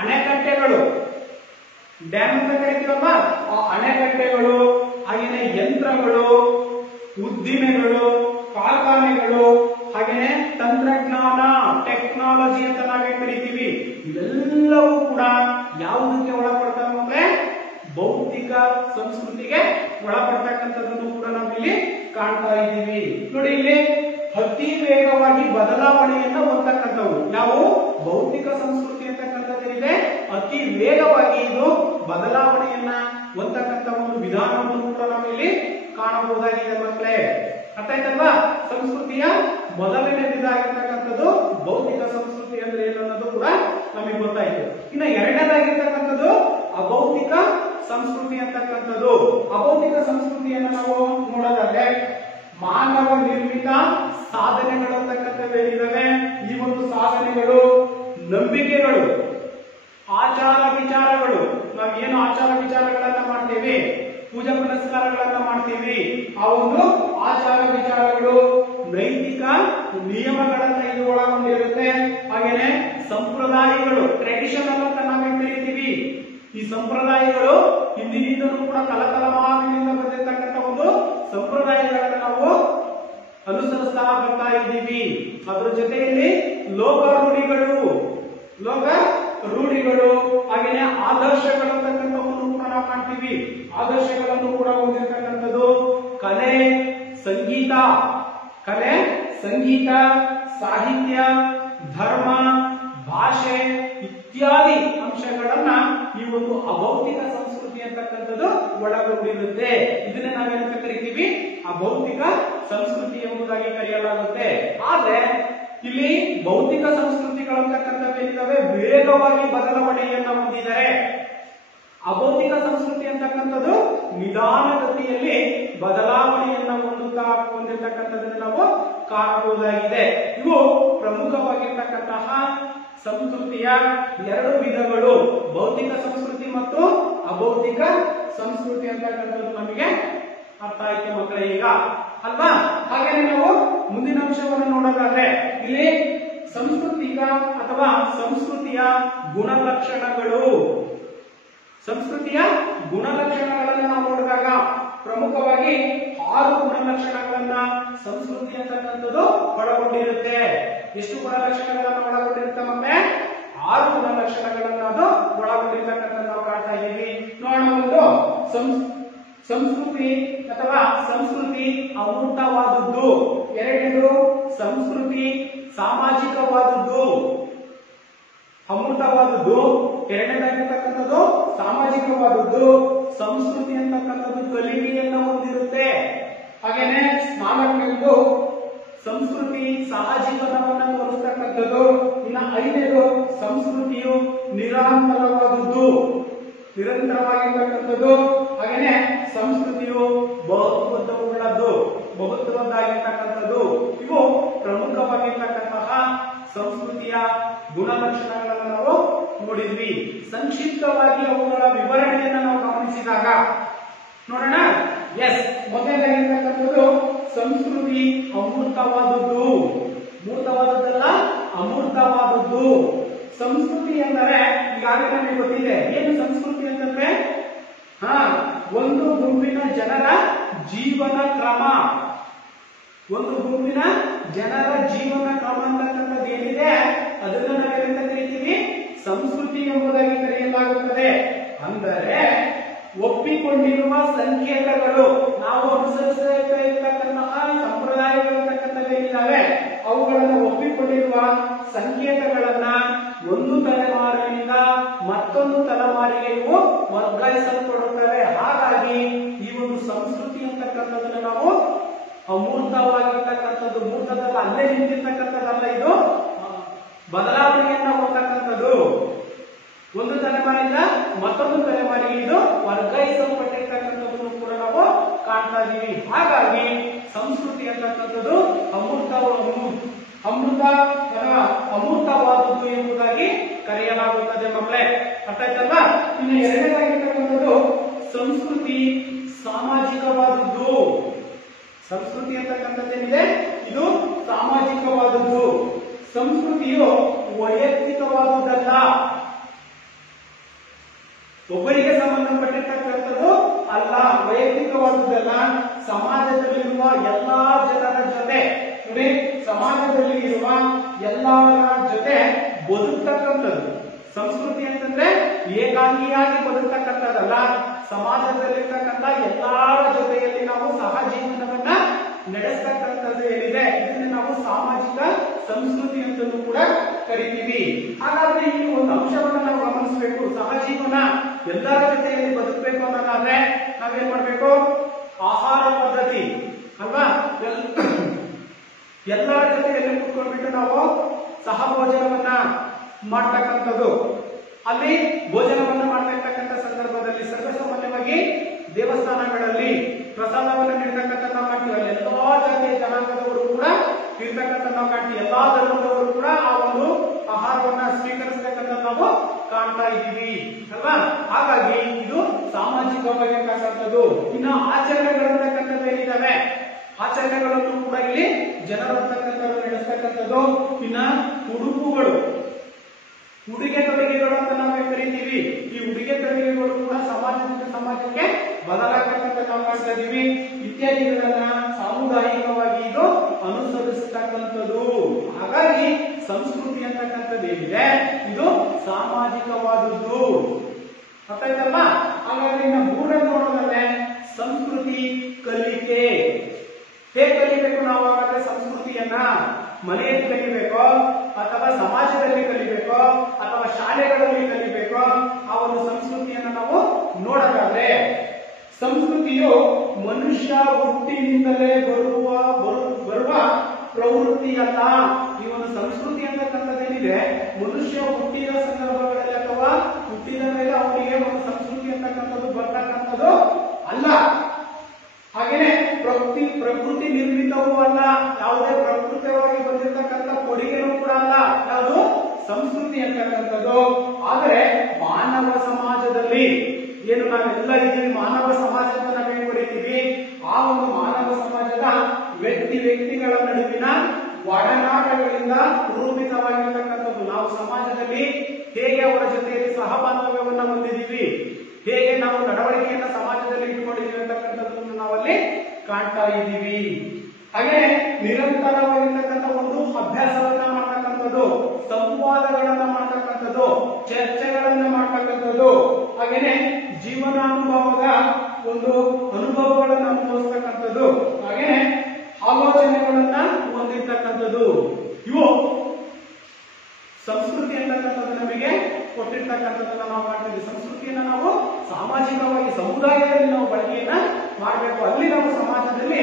ಅಣೆಕಟ್ಟೆಗಳು, ಡ್ಯಾಮ್ ಅಂತ ಕರಿತೀವಲ್ವಾ ಆ ಅಣೆಕಟ್ಟೆಗಳು, ಹಾಗೇನೆ ಯಂತ್ರಗಳು, ಉದ್ದಿಮೆಗಳು, ಕಾರ್ಖಾನೆಗಳು, ಹಾಗೇನೆ ತಂತ್ರಜ್ಞಾನ, ಟೆಕ್ನಾಲಜಿ ಅಂತ ನಾವೇ ಕರಿತೀವಿ. ಇವೆಲ್ಲವೂ ಕೂಡ ಯಾವುದಕ್ಕೆ ಒಳಪಡ್ತವೆ ಅಂದ್ರೆ ಭೌತಿಕ ಸಂಸ್ಕೃತಿಗೆ ಒಳಪಡ್ತಕ್ಕಂಥದ್ದನ್ನು ಕೂಡ ನಾವಿಲ್ಲಿ ಕಾಣ್ತಾ ಇದ್ದೀವಿ. ನೋಡಿ, ಇಲ್ಲಿ ಅತಿ ವೇಗವಾಗಿ ಬದಲಾವಣೆಯನ್ನ ಹೊಂದತಕ್ಕಂಥವು ನಾವು ಭೌತಿಕ ಸಂಸ್ಕೃತಿ ಅಂತಕ್ಕಂಥದ್ದೇನಿದೆ ಅತಿ ವೇಗವಾಗಿ ಇದು ಬದಲಾವಣೆಯನ್ನ ಹೊಂದತಕ್ಕಂಥ ಒಂದು ವಿಧಾನವನ್ನು ಕೂಡ ನಾವಿಲ್ಲಿ ಕಾಣಬಹುದಾಗಿದೆ ಮಕ್ಕಳೇ. ಅರ್ಥ ಆಯ್ತಲ್ವಾ? ಸಂಸ್ಕೃತಿಯ ಮೊದಲನೇ ವಿಧ ಆಗಿರ್ತಕ್ಕಂಥದ್ದು ಭೌತಿಕ ಸಂಸ್ಕೃತಿ ಅಂದ್ರೆ ಏನು ಅನ್ನೋದು ಕೂಡ ನಮಗೆ ಗೊತ್ತಾಯ್ತು. ಇನ್ನು ಎರಡನೇದಾಗಿರ್ತಕ್ಕಂಥದ್ದು ಅಭೌತಿಕ ಸಂಸ್ಕೃತಿ ಅಂತಕ್ಕಂಥದ್ದು. ಅಭೌತಿಕ ಸಂಸ್ಕೃತಿಯನ್ನು ನಾವು ನೋಡೋದಾದ್ರೆ ಮಾನವ ನಿರ್ಮಿತ ಸಾಧನೆಗಳು ಅಂತಕ್ಕಂಥವೇನಿದಾವೆ, ಈ ಒಂದು ಸಾಧನೆಗಳು, ನಂಬಿಕೆಗಳು, ಆಚಾರ ವಿಚಾರಗಳು, ನಾವೇನು ಆಚಾರ ವಿಚಾರಗಳನ್ನ ಮಾಡ್ತೇವೆ, ಪೂಜಾ ಪುನಸ್ಕಾರಗಳನ್ನ ಮಾಡ್ತೀವಿ, ಆ ಒಂದು ಆಚಾರ ವಿಚಾರಗಳು, ನೈತಿಕ ನಿಯಮಗಳನ್ನ ಇದು ಒಳಗೊಂಡಿರುತ್ತೆ. ಹಾಗೇನೆ ಸಂಪ್ರದಾಯಗಳು, ಟ್ರೆಡಿಷನಲ್ ಅಂತ ನಾವೇ ಕರಿತೀವಿ. ಈ ಸಂಪ್ರದಾಯಗಳು ಹಿಂದಿನಿಂದಲೂ ಕೂಡ ತಲತಲಮಾರಿನಿಂದ ಬಂದಿರತಕ್ಕಂಥ ಒಂದು ಸಂಪ್ರದಾಯಗಳನ್ನ ನಾವು ಅನುಸರಿಸ್ತಾ ಬರ್ತಾ ಇದ್ದೀವಿ. ಅದರ ಜೊತೆಯಲ್ಲಿ ಲೋಕ ರೂಢಿಗಳು, ಹಾಗೇನೆ ಆದರ್ಶಗಳು ಅಂತಕ್ಕಂಥವನ್ನು ಕೂಡ ನಾವು ಕಾಣ್ತೀವಿ. ಆದರ್ಶಗಳನ್ನು ಕೂಡ ಹೊಂದಿರತಕ್ಕಂಥದ್ದು ಕಲೆ, ಸಂಗೀತ, ಸಾಹಿತ್ಯ, ಧರ್ಮ, ಭಾಷೆ ಇತ್ಯಾದಿ ಅಂಶಗಳನ್ನ ಈ ಒಂದು ಅಭೌತಿಕ ಸಂಸ್ಕೃತಿ ಅಂತಕ್ಕಂಥದ್ದು ಒಳಗೊಂಡಿರುತ್ತೆ. ಇದನ್ನೇ ನಾವೇನಂತ ಕರಿತೀವಿ ಅಭೌತಿಕ ಸಂಸ್ಕೃತಿ ಎಂಬುದಾಗಿ ಕರೆಯಲಾಗುತ್ತೆ. ಆದ್ರೆ ಇಲ್ಲಿ ಭೌತಿಕ ಸಂಸ್ಕೃತಿಗಳಂತಕ್ಕಂಥವೇನಿದಾವೆ ವೇಗವಾಗಿ ಬದಲಾವಣೆಯನ್ನ ಹೊಂದಿದ್ದಾರೆ. ಅಭೌತಿಕ ಸಂಸ್ಕೃತಿ ಅಂತಕ್ಕಂಥದ್ದು ನಿಧಾನಗತಿಯಲ್ಲಿ ಬದಲಾವಣೆಯನ್ನ ಹೊಂದಿರತಕ್ಕಂಥದ್ದನ್ನು ನಾವು ಕಾಣಬಹುದಾಗಿದೆ. ಇವು ಪ್ರಮುಖವಾಗಿರ್ತಕ್ಕಂತಹ ಸಂಸ್ಕೃತಿಯ ಎರಡು ವಿಧಗಳು, ಭೌತಿಕ ಸಂಸ್ಕೃತಿ ಮತ್ತು ಅಭೌತಿಕ ಸಂಸ್ಕೃತಿ ಅಂತಕ್ಕಂಥದ್ದು ನಮಗೆ ಅರ್ಥ ಆಯ್ತು ಮಕ್ಕಳೇ ಈಗ ಅಲ್ವಾ. ಹಾಗೆ ನಾವು ಮುಂದಿನ ಅಂಶವನ್ನು ನೋಡೋದಾದ್ರೆ ಇಲ್ಲಿ ಸಂಸ್ಕೃತಿಯ ಗುಣಲಕ್ಷಣಗಳು, ಸಂಸ್ಕೃತಿಯ ಗುಣಲಕ್ಷಣಗಳನ್ನು ನಾವು ನೋಡಿದಾಗ ಪ್ರಮುಖವಾಗಿ 6 ಗುಣಲಕ್ಷಣಗಳನ್ನ ಸಂಸ್ಕೃತಿ ಅಂತಕ್ಕಂಥದ್ದು ಒಳಗೊಂಡಿರುತ್ತೆ. ಎಷ್ಟು ಗುಣಲಕ್ಷಣಗಳನ್ನ ಒಳಗೊಂಡಿರುತ್ತೆ ಮಕ್ಕಳೇ? 6 ಗುಣಲಕ್ಷಣಗಳನ್ನ ಅದು ಒಳಗೊಂಡಿರ್ತಕ್ಕಂಥ ನಾವು ಕಾಣ್ತಾ ಇದ್ದೀವಿ. ನೋಡೋಣ, ಸಂಸ್ಕೃತಿ ಅಮೂರ್ತವಾದದ್ದು. ಎರಡನೇದು ಸಂಸ್ಕೃತಿ ಸಾಮಾಜಿಕವಾದದ್ದು, ಅಮೂರ್ತವಾದದ್ದು. ಎರಡನೇದಾಗಿರ್ತಕ್ಕಂಥದ್ದು ಸಾಮಾಜಿಕವಾದದ್ದು. ಸಂಸ್ಕೃತಿ ಅಂತಕ್ಕಂಥದ್ದು ಕಲಿಕೆಯನ್ನ ಹೊಂದಿರುತ್ತೆ. ಹಾಗೇನೆ ನಾಲ್ಕನೇದು ಸಂಸ್ಕೃತಿ ಸಹಜೀವನವನ್ನ ತೋರಿಸ್ತಕ್ಕಂಥದ್ದು. ಇನ್ನು 5ನೇದು ಸಂಸ್ಕೃತಿಯು ನಿರಂತರವಾಗಿರ್ತಕ್ಕಂಥದ್ದು. ಹಾಗೇನೆ ಸಂಸ್ಕೃತಿಯು ಬಹುತ್ವದ್ದಾಗಿರ್ತಕ್ಕಂಥದ್ದು. ಇವು ಪ್ರಮುಖವಾಗಿರ್ತಕ್ಕಂತಹ ಸಂಸ್ಕೃತಿಯ ಗುಣಲಕ್ಷಣಗಳನ್ನು ನಾವು ನೋಡಿದ್ವಿ. ಸಂಕ್ಷಿಪ್ತವಾಗಿ ಅವುಗಳ ವಿವರಣೆಯನ್ನು ನಾವು ಗಮನಿಸಿದಾಗ ನೋಡೋಣ. ಮೊದಲನೇದಾಗಿರ್ತಕ್ಕಂಥದ್ದು ಸಂಸ್ಕೃತಿ ಅಮೂರ್ತವಾದದ್ದು. ಮೂರ್ತವಾದದ್ದಲ್ಲ, ಅಮೂರ್ತವಾದದ್ದು. ಸಂಸ್ಕೃತಿ ಎಂದರೆ ಈಗಾಗಲೇ ನಮಗೆ ಗೊತ್ತಿದೆ. ಏನು ಸಂಸ್ಕೃತಿ ಅಂತಂದ್ರೆ ಒಂದು ಗುಂಪಿನ ಜನರ ಜೀವನ ಕ್ರಮ. ಒಂದು ಗುಂಪಿನ ಜನರ ಜೀವನ ಕ್ರಮ ಅಂತಕ್ಕಂಥದ್ದು ಏನಿದೆ ಅದನ್ನು ನಾವೇನಂತ ಕರಿತೀವಿ, ಸಂಸ್ಕೃತಿ ಎಂಬುದಾಗಿ ಕರೆಯಲಾಗುತ್ತದೆ. ಅಂದರೆ ಒಪ್ಪಿಕೊಂಡಿರುವ ಸಂಕೇತಗಳು, ನಾವು ಅನುಸರಿಸುತ್ತಾ ಇರ್ತಕ್ಕಂತಹ ಸಂಪ್ರದಾಯಗಳಿರ್ತಕ್ಕಂಥದ್ದೇನಿದ್ದಾವೆ ಅವುಗಳನ್ನು ಒಪ್ಪಿಕೊಂಡಿರುವ ಸಂಕೇತಗಳನ್ನ ಒಂದು ತಲೆಮಾರಿನಿಂದ ಮತ್ತೊಂದು ತಲೆಮಾರಿಗೆ ಇವು ವರ್ಗಾಯಿಸಲ್ಪಡುತ್ತವೆ. ಹಾಗಾಗಿ ಈ ಒಂದು ಸಂಸ್ಕೃತಿ ಅಂತಕ್ಕಂಥದ್ದನ್ನು ನಾವು ಅಮೂರ್ತವಾಗಿರ್ತಕ್ಕಂಥದ್ದು, ಮೂರ್ತದಲ್ಲ, ಅಲ್ಲೇ ನಿಂತಿರ್ತಕ್ಕಂಥದ್ದಲ್ಲ, ಇದು ಬದಲಾವಣೆಯನ್ನ ಹೊಂದತಕ್ಕಂಥದ್ದು. ಒಂದು ತಲೆಮಾರಿಂದ ಮತ್ತೊಂದು ತಲೆಮಾರಿಗೆ ಇದು ವರ್ಗಾಯಿಸಲ್ಪಟ್ಟಿರ್ತಕ್ಕಂಥದ್ದನ್ನು ಕೂಡ ನಾವು ಕಾಣ್ತಾ ಇದ್ದೀವಿ. ಹಾಗಾಗಿ ಸಂಸ್ಕೃತಿ ಅಂತಕ್ಕಂಥದ್ದು ಅಮೂರ್ತವಾದದ್ದು ಎಂಬುದಾಗಿ ಕರೆಯಲಾಗುತ್ತದೆ ಮಕ್ಕಳೇ. ಅರ್ಥ ಆಯ್ತಲ್ವಾ? ಇನ್ನು ಎರಡನೇದಾಗಿರ್ತಕ್ಕಂಥದ್ದು ಸಂಸ್ಕೃತಿ ಸಾಮಾಜಿಕವಾದದ್ದು. ಸಂಸ್ಕೃತಿ ಅಂತಕ್ಕಂಥದ್ದೇನಿದೆ ಇದು ಸಾಮಾಜಿಕವಾದದ್ದು. ಸಂಸ್ಕೃತಿಯು ವೈಯಕ್ತಿಕವಾದುದಲ್ಲ, ಒಬ್ಬರಿಗೆ ಸಂಬಂಧಪಟ್ಟಿರ್ತಕ್ಕಂಥದ್ದು ಅಲ್ಲ, ವೈಯಕ್ತಿಕವಾದುದಲ್ಲ. ಸಮಾಜದಲ್ಲಿರುವ ಎಲ್ಲಾ ಜನರ ಜೊತೆ ನೋಡಿ, ಸಮಾಜದಲ್ಲಿ ಇರುವ ಎಲ್ಲರ ಜೊತೆ ಬದುಕ್ತಕ್ಕಂಥದ್ದು. ಸಂಸ್ಕೃತಿ ಅಂತಂದ್ರೆ ಏಕಾಂಗಿಯಾಗಿ ಬದುಕ್ತಕ್ಕಂಥದ್ದಲ್ಲ, ಸಮಾಜದಲ್ಲಿರ್ತಕ್ಕಂಥ ಎಲ್ಲರ ಜೊತೆಯಲ್ಲಿ ನಾವು ಸಹಜೀವನವನ್ನ ನಡೆಸ್ತಕ್ಕಂಥದ್ದು ಏನಿದೆ ಇದನ್ನು ನಾವು ಸಾಮಾಜಿಕ ಸಂಸ್ಕೃತಿ ಅಂತಲೂ ಕೂಡ ಕರಿತೀವಿ. ಹಾಗಾದ್ರೆ ಈ ಒಂದು ಅಂಶವನ್ನ ನಾವು ಗಮನಿಸಬೇಕು. ಸಹಜೀವನ ಎಲ್ಲರ ಜೊತೆಯಲ್ಲಿ ಬದುಕಬೇಕು ಅನ್ನೋದಾದ್ರೆ ನಾವೇನ್ ಮಾಡ್ಬೇಕು? ಆಹಾರ ಪದ್ಧತಿ ಅಲ್ವಾ, ಎಲ್ಲರ ಜೊತೆಯಲ್ಲಿ ಕೂತ್ಕೊಂಡ್ಬಿಟ್ಟು ನಾವು ಸಹಭೋಜನವನ್ನ ಮಾಡ್ತಕ್ಕಂಥದ್ದು. ಅಲ್ಲಿ ಭೋಜನವನ್ನ ಮಾಡ್ತಾ ಇರ್ತಕ್ಕಂಥ ಸಂದರ್ಭದಲ್ಲಿ ಸರ್ವಸಾಮಾನ್ಯವಾಗಿ ದೇವಸ್ಥಾನಗಳಲ್ಲಿ ಪ್ರಸಾದವನ್ನು ನೀಡ್ತಕ್ಕಂಥ ನಾವು ಕಾಣ್ತೀವಿ. ಅಲ್ಲಿ ಎಲ್ಲಾ ಜಾತಿಯ ಜನಾಂಗದವರು ಕೂಡ ಇರ್ತಕ್ಕಂಥ ನಾವು ಕಾಣ್ತೀವಿ. ಎಲ್ಲಾ ಧರ್ಮದವರು ಕೂಡ ಆ ಒಂದು ಆಹಾರವನ್ನ ಸ್ವೀಕರಿಸತಕ್ಕಂಥ ನಾವು ಕಾಣ್ತಾ ಇದ್ದೀವಿ ಅಲ್ವಾ. ಹಾಗಾಗಿ ಇದು ಸಾಮಾಜಿಕವಾಗಿರ್ತಕ್ಕಂಥದ್ದು. ಇನ್ನು ಆಚರಣೆಗಳಿರ್ತಕ್ಕಂಥದ್ದು ಏನಿದ್ದಾವೆ, ಆಚರಣೆಗಳನ್ನು ಕೂಡ ಇಲ್ಲಿ ಜನರು ಅಂತಕ್ಕಂಥವ್ರು ನಡೆಸ್ತಕ್ಕಂಥದ್ದು. ಇನ್ನ ಉಡುಪುಗಳು, ಉಡುಗೆ ತೊಡುಗೆಗಳು ಅಂತ ನಾವೇ ಕರಿತೀವಿ. ಈ ಉಡುಗೆ ತೊಡುಗೆಗಳು ಕೂಡ ಸಮಾಜದಿಂದ ಸಮಾಜಕ್ಕೆ ಬದಲಾಗತಕ್ಕಂಥ ನಾವು ಕಾಣ್ತಾ ಇದೀವಿ. ಇತ್ಯಾದಿಗಳನ್ನ ಸಾಮುದಾಯಿಕವಾಗಿ ಇದು ಅನುಸರಿಸತಕ್ಕಂಥದ್ದು. ಹಾಗಾಗಿ ಸಂಸ್ಕೃತಿ ಅಂತಕ್ಕಂಥದ್ದು ಏನಿದೆ ಇದು ಸಾಮಾಜಿಕವಾದದ್ದು. ಅರ್ಥ ಆಯ್ತಲ್ವಾ? ಹಾಗಾಗಿ ಇನ್ನು ಮೂರನೇ ನೋಡೋದಾದ್ರೆ ಸಂಸ್ಕೃತಿ ಕಲಿಕೆ. ಹೇಗೆ ಕಲಿಬೇಕು ನಾವು? ಹಾಗಾದ್ರೆ ಸಂಸ್ಕೃತಿಯನ್ನ ಮನೆಯಲ್ಲಿ ಕಲಿಬೇಕೋ ಅಥವಾ ಸಮಾಜದಲ್ಲಿ ಕಲಿಬೇಕೋ ಅಥವಾ ಶಾಲೆಗಳಲ್ಲಿ ಕಲಿಬೇಕೋ ಆ ಒಂದು ಸಂಸ್ಕೃತಿಯನ್ನ ನಾವು ನೋಡೋದಾದ್ರೆ, ಸಂಸ್ಕೃತಿಯು ಮನುಷ್ಯ ಹುಟ್ಟಿನಿಂದಲೇ ಬರುವ ಪ್ರವೃತ್ತಿಯಲ್ಲ. ಈ ಒಂದು ಸಂಸ್ಕೃತಿ ಅಂತಕ್ಕಂಥದ್ದೇನಿದೆ ಮನುಷ್ಯ ಹುಟ್ಟಿದ ಸಂದರ್ಭಗಳಲ್ಲಿ ಅಥವಾ ಹುಟ್ಟಿದ ಮೇಲೆ ಅವನಿಗೆ ಒಂದು ಸಂಸ್ಕೃತಿ ಅಂತಕ್ಕಂಥದ್ದು ಬರ್ತಕ್ಕಂಥದ್ದು ಅಲ್ಲ. ಹಾಗೇನೆ ಪ್ರಕೃತಿ ನಿರ್ಮಿತವೂ ಅಲ್ಲ, ಯಾವುದೇ ಪ್ರಕೃತಿಯಾಗಿ ಬಂದಿರತಕ್ಕಂಥ ಕೊಡುಗೆನೂ ಕೂಡ ಅಲ್ಲ. ಯಾವುದು ಸಂಸ್ಕೃತಿ ಅಂತಕ್ಕಂಥದ್ದು. ಆದರೆ ಮಾನವ ಸಮಾಜದಲ್ಲಿ ಏನು ನಾವೆಲ್ಲ ಇದ್ದೀವಿ, ಮಾನವ ಸಮಾಜ ಅಂತ ನಾವೇನು ಕರಿತೀವಿ, ಆ ಒಂದು ಮಾನವ ಸಮಾಜದ ವ್ಯಕ್ತಿಗಳ ನಡುವಿನ ಒಡನಾಟಗಳಿಂದ ರೂಪಿತವಾಗಿರ್ತಕ್ಕಂಥದ್ದು. ನಾವು ಸಮಾಜದಲ್ಲಿ ಹೇಗೆ ಅವರ ಜೊತೆಯಲ್ಲಿ ಸಹಬಾಂಧವ್ಯವನ್ನ ಹೊಂದಿದ್ದೀವಿ, ಹೇಗೆ ನಾವು ನಡವಳಿಕೆಯನ್ನ ಸಮಾಜದಲ್ಲಿ ಇಟ್ಕೊಂಡಿದ್ದೀವಿ ಅಂತಕ್ಕಂಥದ್ದನ್ನು ನಾವಲ್ಲಿ ಕಾಣ್ತಾ ಇದ್ದೀವಿ. ಹಾಗೆ ನಿರಂತರವಾಗಿರ್ತಕ್ಕಂಥ ಒಂದು ಅಭ್ಯಾಸವನ್ನ ಮಾಡ್ತಕ್ಕಂಥದ್ದು, ಸಂವಾದಗಳನ್ನ ಮಾಡ್ತಕ್ಕಂಥದ್ದು, ಚರ್ಚೆಗಳನ್ನ ಮಾಡ್ತಕ್ಕಂಥದ್ದು, ಹಾಗೇನೆ ಜೀವನಾನುಭವದ ಒಂದು ಅನುಭವಗಳನ್ನ ಅನುಭವಿಸ್ತಕ್ಕಂಥದ್ದು, ಹಾಗೇನೆ ಆಲೋಚನೆಗಳನ್ನ ಹೊಂದಿರ್ತಕ್ಕಂಥದ್ದು. ಇವು ಸಂಸ್ಕೃತಿ ಅಂತಕ್ಕಂಥದ್ದು ನಮಗೆ ಕೊಟ್ಟಿರ್ತಕ್ಕಂಥದ್ದನ್ನ ನಾವು ಮಾಡ್ತೀವಿ. ಸಂಸ್ಕೃತಿಯನ್ನ ನಾವು ಸಾಮಾಜಿಕವಾಗಿ ಸಮುದಾಯದಲ್ಲಿ ನಾವು ಬಳಕೆಯನ್ನ ಮಾಡಬೇಕು. ಅಲ್ಲಿ ನಾವು ಸಮಾಜದಲ್ಲಿ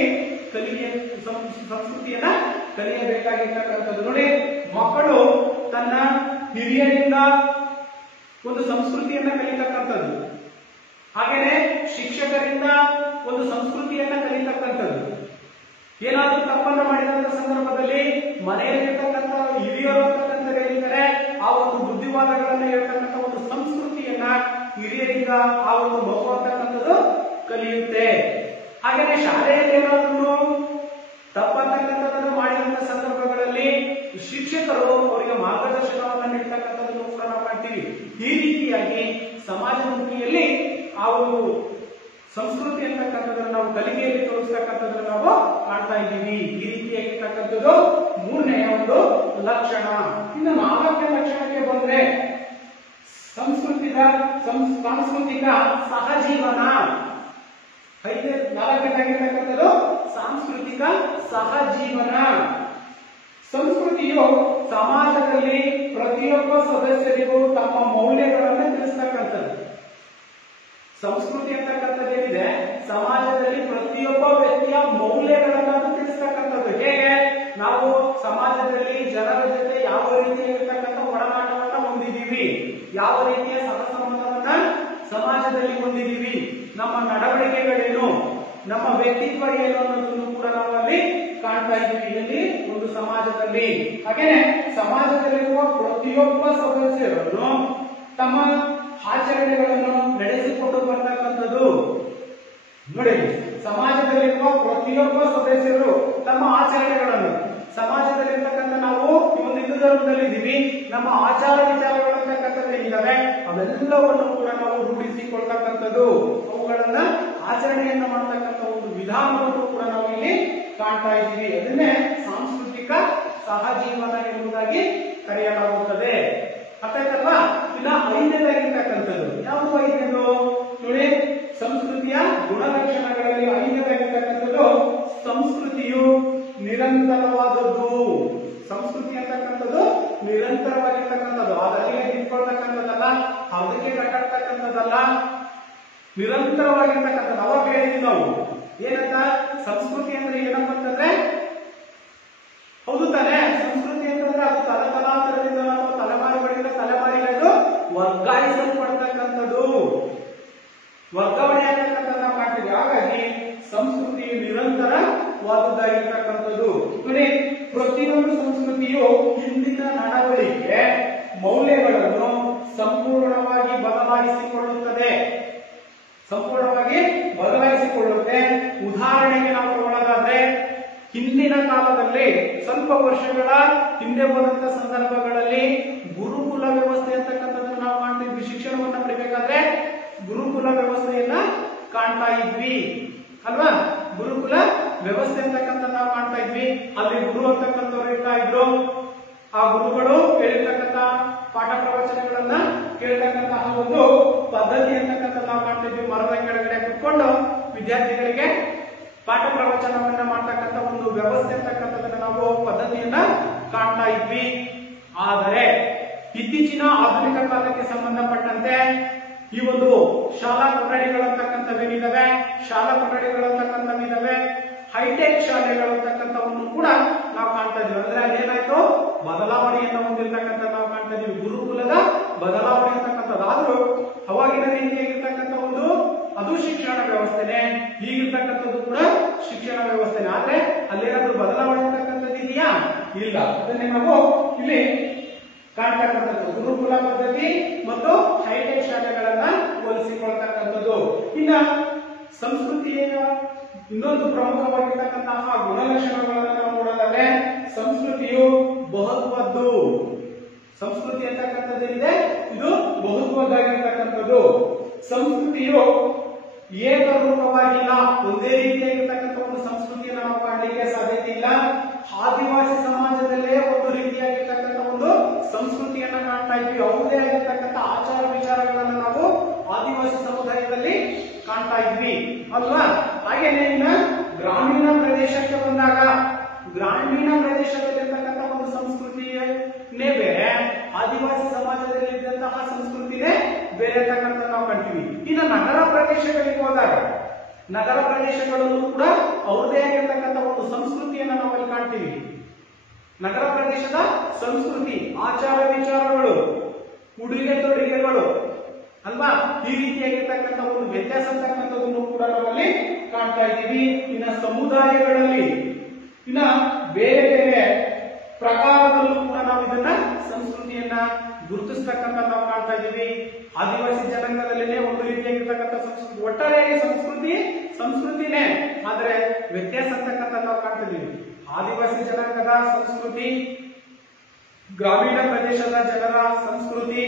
ಸಂಸ್ಕೃತಿಯನ್ನ ಕಲಿಯಬೇಕಾಗಿರ್ತಕ್ಕಂಥದ್ದು. ನೋಡಿ, ಮಕ್ಕಳು ತನ್ನ ಹಿರಿಯರಿಂದ ಒಂದು ಸಂಸ್ಕೃತಿಯನ್ನ ಕಲಿತಕ್ಕಂಥದ್ದು, ಹಾಗೇನೆ ಶಿಕ್ಷಕರಿಂದ ಒಂದು ಸಂಸ್ಕೃತಿಯನ್ನ ಕಲಿತಕ್ಕಂಥದ್ದು. ಏನಾದ್ರೂ ತಪ್ಪನ್ನು ಮಾಡಿದಂತ ಸಂದರ್ಭದಲ್ಲಿ ಮನೆಯಲ್ಲಿರ್ತಕ್ಕಂಥ ಹಿರಿಯರು ಅಂತಕ್ಕಂಥ ಏನಿದ್ದಾರೆ ಆ ಒಂದು ಬುದ್ಧಿವಾದಗಳನ್ನ ಹೇಳ್ತಕ್ಕಂಥ ಒಂದು ಸಂಸ್ಕೃತಿಯನ್ನ ಹಿರಿಯರಿಂದ ಆ ಒಂದು ಮಗು ಅಂತಕ್ಕಂಥದ್ದು ಕಲಿಯುತ್ತೆ. ಹಾಗೇನೆ ಶಾಲೆಯಲ್ಲಿ ಏನಾದ್ರು ತಪ್ಪಂತಕ್ಕಂಥದ್ದನ್ನು ಮಾಡಿದಂತ ಸಂದರ್ಭಗಳಲ್ಲಿ ಶಿಕ್ಷಕರು ಅವರಿಗೆ ಮಾರ್ಗದರ್ಶನವನ್ನ ನೀಡ್ತಕ್ಕಂಥದ್ದನ್ನು ಕೂಡ ನಾವು ಕಾಣ್ತೀವಿ. ಈ ರೀತಿಯಾಗಿ ಸಮಾಜಮುಖಿಯಲ್ಲಿ ಆ ಒಂದು ಇರ್ತಕ್ಕಂಥದ್ದನ್ನು ನಾವು ಕಾಣ್ತಾ ಇದ್ದೀವಿ. ಈ ರೀತಿಯಾಗಿರ್ತಕ್ಕಂಥದ್ದು ಮೂರನೆಯ ಒಂದು ಲಕ್ಷಣ. ಇನ್ನು ನಾಲ್ಕನೇ ಲಕ್ಷಣಕ್ಕೆ ಬಂದ್ರೆ ಸಾಂಸ್ಕೃತಿಕ ಸಹಜೀವನ. ನಾಲ್ಕನೇದಾಗಿರ್ತಕ್ಕಂಥದ್ದು ಸಾಂಸ್ಕೃತಿಕ ಸಹಜೀವನ. ಸಂಸ್ಕೃತಿಯು ಸಮಾಜದಲ್ಲಿ ಪ್ರತಿಯೊಬ್ಬ ಸದಸ್ಯರಿಗೂ ತಮ್ಮ ಮೌಲ್ಯಗಳನ್ನು ತಿಳಿಸ್ತಕ್ಕಂಥದ್ದು. ಸಂಸ್ಕೃತಿ ಅಂತಕ್ಕಂಥದ್ದೇನಿದೆ ಸಮಾಜದಲ್ಲಿ ಪ್ರತಿಯೊಬ್ಬ ವ್ಯಕ್ತಿಯ ಮೌಲ್ಯಗಳನ್ನು ತಿಳಿಸ್ತಕ್ಕಂಥದ್ದು. ಹೇಗೆ ನಾವು ಸಮಾಜದಲ್ಲಿ ಜನರ ಜೊತೆ ಯಾವ ರೀತಿಯಾಗಿರ್ತಕ್ಕಂಥ ಒಡನಾಟವನ್ನ ಹೊಂದಿದ್ದೀವಿ, ಯಾವ ರೀತಿಯ ಸಹಸಂಬಂಧವನ್ನ ಸಮಾಜದಲ್ಲಿ ಹೊಂದಿದ್ದೀವಿ, ನಮ್ಮ ನಡವಳಿಕೆಗಳೇನು, ನಮ್ಮ ವ್ಯಕ್ತಿತ್ವ ಏನು ಅನ್ನೋದನ್ನು ಕೂಡ ನಾವು ಅಲ್ಲಿ ಕಾಣ್ತಾ ಇದ್ದೀವಿ ಇಲ್ಲಿ ಒಂದು ಸಮಾಜದಲ್ಲಿ. ಹಾಗೇನೆ ಸಮಾಜದಲ್ಲಿರುವ ಪ್ರತಿಯೊಬ್ಬ ಸದಸ್ಯರನ್ನು ತಮ್ಮ ಆಚರಣೆಗಳನ್ನು ನಡೆಸಿಕೊಂಡು ಬರ್ತಕ್ಕಂಥದ್ದು. ನೋಡಿ, ಸಮಾಜದಲ್ಲಿರುವ ಪ್ರತಿಯೊಬ್ಬ ಸದಸ್ಯರು ತಮ್ಮ ಆಚರಣೆಗಳನ್ನು, ಸಮಾಜದಲ್ಲಿರ್ತಕ್ಕಂಥ ನಾವು ಒಂದು ಹಿಂದೂ ಧರ್ಮದಲ್ಲಿದ್ದೀವಿ, ನಮ್ಮ ಆಚಾರ ವಿಚಾರಗಳಂತಕ್ಕಂಥದ್ದೇನಿದ್ದಾವೆ ಅವೆಲ್ಲವನ್ನು ಕೂಡ ನಾವು ರೂಢಿಸಿಕೊಳ್ತಕ್ಕಂಥದ್ದು, ಅವುಗಳನ್ನ ಆಚರಣೆಯನ್ನ ಮಾಡತಕ್ಕಂಥ ಒಂದು ವಿಧಾನವನ್ನು ಕೂಡ ನಾವು ಇಲ್ಲಿ ಕಾಣ್ತಾ ಇದ್ದೀವಿ. ಅದನ್ನೇ ಸಾಂಸ್ಕೃತಿಕ ಸಹಜೀವನ ಎಂಬುದಾಗಿ ಕರೆಯಲಾಗುತ್ತದೆ. ಅರ್ಥ ಆಯ್ತಲ್ವಾ? ಇನ್ನ ಐದನೇದಾಗಿರ್ತಕ್ಕಂಥದ್ದು ಯಾವುದು? ಐದನೇದು ನೋಡಿ, ಸಂಸ್ಕೃತಿಯ ಗುಣಲಕ್ಷಣಗಳಲ್ಲಿ ಐದನೇದಾಗಿರ್ತಕ್ಕಂಥದ್ದು ಸಂಸ್ಕೃತಿಯು ನಿರಂತರವಾದದ್ದು. ಸಂಸ್ಕೃತಿ ಅಂತಕ್ಕಂಥದ್ದು ನಿರಂತರವಾಗಿರ್ತಕ್ಕಂಥದ್ದು, ಅದರಲ್ಲಿ ನಿಂತ್ಕೊಳ್ತಕ್ಕಂಥದ್ದಲ್ಲ, ಅದಕ್ಕೆ ಕಟ್ಟಾಗ್ತಕ್ಕಂಥದ್ದಲ್ಲ, ನಿರಂತರವಾಗಿರ್ತಕ್ಕಂಥದ್ದು. ಅವಾಗ ಹೇಳಿದ್ವಿ ನಾವು ಏನಂತ, ಸಂಸ್ಕೃತಿ ಅಂದ್ರೆ ಏನಪ್ಪ ಅಂತಂದ್ರೆ, ಹೌದು ತಾನೆ, ಸಂಸ್ಕೃತಿ ಅಂತಂದ್ರೆ ಅದು ತಲತಲಾಂತರದಿಂದ ನಾವು ತಲೆಮಾರುಗಳಿಂದ ತಲೆಮಾರಿಗಳು ವರ್ಗಾಯಿಸಲ್ಪಡ್ತಕ್ಕಂಥದ್ದು, ವರ್ಗಾವಣೆ ಆಗ್ತಕ್ಕಂಥದ್ದು ನಾವು ಮಾಡ್ತೀವಿ. ಹಾಗಾಗಿ ಸಂಸ್ಕೃತಿಯು ನಿರಂತರವಾದದ್ದಾಗಿರ್ತಕ್ಕಂಥದ್ದು. ನೋಡಿ, ಪ್ರತಿಯೊಂದು ಸಂಸ್ಕೃತಿಯು ಹಿಂದಿನ ನಡವಳಿಕೆ ಮೌಲ್ಯಗಳನ್ನು ಸಂಪೂರ್ಣವಾಗಿ ಬದಲಾಯಿಸಿಕೊಳ್ಳುತ್ತದೆ, ಸಂಪೂರ್ಣವಾಗಿ ಬದಲಾಯಿಸಿಕೊಳ್ಳುತ್ತೆ. ಉದಾಹರಣೆಗೆ ನಾವು ತಗೊಳ್ಳೋದಾದ್ರೆ, ಹಿಂದಿನ ಕಾಲದಲ್ಲಿ ಸ್ವಲ್ಪ ವರ್ಷಗಳ ಹಿಂದೆ ಬಂದಂತ ಸಂದರ್ಭಗಳಲ್ಲಿ ಗುರುಕುಲ ವ್ಯವಸ್ಥೆ ಅಂತಕ್ಕಂಥದ್ದನ್ನು ನಾವು ಮಾಡ್ತಿದ್ವಿ. ಶಿಕ್ಷಣವನ್ನ ಪಡಿಬೇಕಾದ್ರೆ ಗುರುಕುಲ ವ್ಯವಸ್ಥೆಯನ್ನ ಕಾಣ್ತಾ ಇದ್ವಿ ಅಲ್ವಾ? ಗುರುಕುಲ ವ್ಯವಸ್ಥೆ ಅಂತಕ್ಕಂಥ ನಾವು ಕಾಣ್ತಾ ಇದ್ವಿ. ಅಲ್ಲಿ ಗುರು ಅಂತಕ್ಕಂಥವ್ರು ಇರ್ತಾ ಇದ್ರು. ಆ ಗುರುಗಳು ಹೇಳಿರ್ತಕ್ಕಂಥ ಪಾಠ ಪ್ರವಚನಗಳನ್ನ ಕೇಳ್ತಕ್ಕಂತಹ ಒಂದು ಪದ್ಧತಿ ಅಂತಕ್ಕಂಥ ನಾವು ಕಾಣ್ತಾ ಇದ್ವಿ. ಮರದ ಕೆಳಗಡೆ ಕುತ್ಕೊಂಡು ವಿದ್ಯಾರ್ಥಿಗಳಿಗೆ ಪಾಠ ಪ್ರವಚನವನ್ನ ಮಾಡ್ತಕ್ಕಂಥ ಒಂದು ವ್ಯವಸ್ಥೆ ಅಂತಕ್ಕಂಥದ್ದನ್ನ ನಾವು ಪದ್ಧತಿಯನ್ನ ಕಾಣ್ತಾ ಇದ್ವಿ. ಆದರೆ ಇತ್ತೀಚಿನ ಆಧುನಿಕ ಕಾಲಕ್ಕೆ ಸಂಬಂಧಪಟ್ಟಂತೆ ಈ ಒಂದು ಶಾಲಾ ಕೊಠಡಿಗಳಂತಕ್ಕಂಥವೇನಿದಾವೆ, ಶಾಲಾ ಕೊಠಡಿಗಳಂತಕ್ಕಂಥವಿದಾವೆ, ಹೈಟೆಕ್ ಶಾಲೆಗಳಂತಕ್ಕಂಥವನ್ನು ಕೂಡ ನಾವು ಕಾಣ್ತಾ ಇದೀವಿ. ಅಂದ್ರೆ ಅದೇನಾಯ್ತು, ಬದಲಾವಣೆಯನ್ನು ಹೊಂದಿರತಕ್ಕಂಥ ನಾವು ಕಾಣ್ತಾ ಇದೀವಿ. ಗುರುಕುಲದ ಬದಲಾವಣೆ ಅಂತಕ್ಕಂಥದ್ದು. ಆದ್ರೂ ಅವಾಗಿನ ರೀತಿಯಾಗಿರ್ತಕ್ಕಂಥ ಒಂದು ಅದು ಶಿಕ್ಷಣ ವ್ಯವಸ್ಥೆನೆ, ಈಗಿರ್ತಕ್ಕಂಥದ್ದು ಕೂಡ ಶಿಕ್ಷಣ ವ್ಯವಸ್ಥೆನೆ. ಆದ್ರೆ ಅಲ್ಲೇನಾದ್ರೂ ಬದಲಾವಣೆ ಅಂತಕ್ಕಂಥದ್ದು ಇದೆಯಾ? ಇಲ್ಲ. ಅದನ್ನೇ ನಾವು ಇಲ್ಲಿ ಕಾಣ್ತಕ್ಕಂಥದ್ದು ಗುರುಕುಲ ಪದ್ಧತಿ ಮತ್ತು ಹೈಟೆಕ್ ಶಾಲೆಗಳನ್ನ ಹೋಲಿಸಿಕೊಳ್ತಕ್ಕಂಥದ್ದು. ಇನ್ನ ಸಂಸ್ಕೃತಿಯ ಇನ್ನೊಂದು ಪ್ರಮುಖವಾಗಿರ್ತಕ್ಕಂತಹ ಗುಣಲಕ್ಷಣಗಳನ್ನು ನಾವು ನೋಡೋದಾದ್ರೆ, ಸಂಸ್ಕೃತಿಯು ಬಹುತ್ವದ್ದು. ಸಂಸ್ಕೃತಿ ಅಂತಕ್ಕಂಥದ್ದೇನಿದೆ ಇದು ಬಹುತ್ವದ್ದಾಗಿರ್ತಕ್ಕಂಥದ್ದು. ಸಂಸ್ಕೃತಿಯು ಏಕರೂಪವಾಗಿಲ್ಲ, ಒಂದೇ ರೀತಿಯಾಗಿರ್ತಕ್ಕಂಥ ಒಂದು ಸಂಸ್ಕೃತಿಯನ್ನು ನಾವು ಕಾಣಲಿಕ್ಕೆ ಸಾಧ್ಯತೆ ಇಲ್ಲ. ಆದಿವಾಸಿ ಸಮಾಜದಲ್ಲೇ ಒಂದು ರೀತಿಯಾಗಿರ್ತಕ್ಕಂಥ ಒಂದು ಸಂಸ್ಕೃತಿಯನ್ನ ಕಾಣ್ತಾ ಇದ್ವಿ. ಅವ್ರದೇ ಆಗಿರ್ತಕ್ಕಂಥ ಆಚಾರ ವಿಚಾರಗಳನ್ನು ನಾವು ಆದಿವಾಸಿ ಸಮುದಾಯದಲ್ಲಿ ಕಾಣ್ತಾ ಇದ್ವಿ ಅಲ್ವಾ? ಹಾಗೇನೆ ಇನ್ನ ಗ್ರಾಮೀಣ ಪ್ರದೇಶಕ್ಕೆ ಬಂದಾಗ, ಗ್ರಾಮೀಣ ಪ್ರದೇಶದಲ್ಲಿರ್ತಕ್ಕಂಥ ಒಂದು ಸಂಸ್ಕೃತಿನೇ ಬೇರೆ, ಆದಿವಾಸಿ ಸಮಾಜದಲ್ಲಿ ಇದ್ದಂತಹ ಸಂಸ್ಕೃತಿನೇ ಬೇರೆ ಅಂತಕ್ಕಂಥ ನಾವು ಕಾಣ್ತೀವಿ. ಇನ್ನು ನಗರ ಪ್ರದೇಶಗಳಿಗೆ ಹೋದಾಗ, ನಗರ ಪ್ರದೇಶಗಳಲ್ಲೂ ಕೂಡ ಅವ್ರದೇ ಆಗಿರ್ತಕ್ಕಂಥ ಒಂದು ಸಂಸ್ಕೃತಿಯನ್ನ ನಾವಲ್ಲಿ ಕಾಣ್ತೀವಿ. ನಗರ ಪ್ರದೇಶದ ಸಂಸ್ಕೃತಿ, ಆಚಾರ ವಿಚಾರಗಳು, ಉಡುಗೆ ತೊಡುಗೆಗಳು ಅಲ್ವಾ, ಈ ರೀತಿಯಾಗಿರ್ತಕ್ಕಂಥ ಒಂದು ವ್ಯತ್ಯಾಸ ಅಂತಕ್ಕಂಥದ್ದನ್ನು ಕೂಡ ನಾವಲ್ಲಿ ಕಾಣ್ತಾ ಇದ್ದೀವಿ. ಇನ್ನ ಸಮುದಾಯಗಳಲ್ಲಿ ಇನ್ನ ಬೇರೆ ಬೇರೆ ಪ್ರಕಾರದಲ್ಲೂ ಕೂಡ ನಾವು ಇದನ್ನ ಸಂಸ್ಕೃತಿಯನ್ನ ಗುರುತಿಸ್ತಕ್ಕಂಥ ನಾವು ಕಾಣ್ತಾ ಇದ್ದೀವಿ. ಆದಿವಾಸಿ ಜನಾಂಗದಲ್ಲೇ ಒಂದು ರೀತಿಯಾಗಿರ್ತಕ್ಕಂಥ ಸಂಸ್ಕೃತಿ, ಒಟ್ಟಾರೆಯಾಗಿ ಸಂಸ್ಕೃತಿನೇ, ಆದರೆ ವ್ಯತ್ಯಾಸ ಅಂತಕ್ಕಂಥ ನಾವು ಕಾಣ್ತಾ ಇದ್ದೀವಿ. ಆದಿವಾಸಿ ಜನಾಂಗದ ಸಂಸ್ಕೃತಿ, ಗ್ರಾಮೀಣ ಪ್ರದೇಶದ ಜನರ ಸಂಸ್ಕೃತಿ,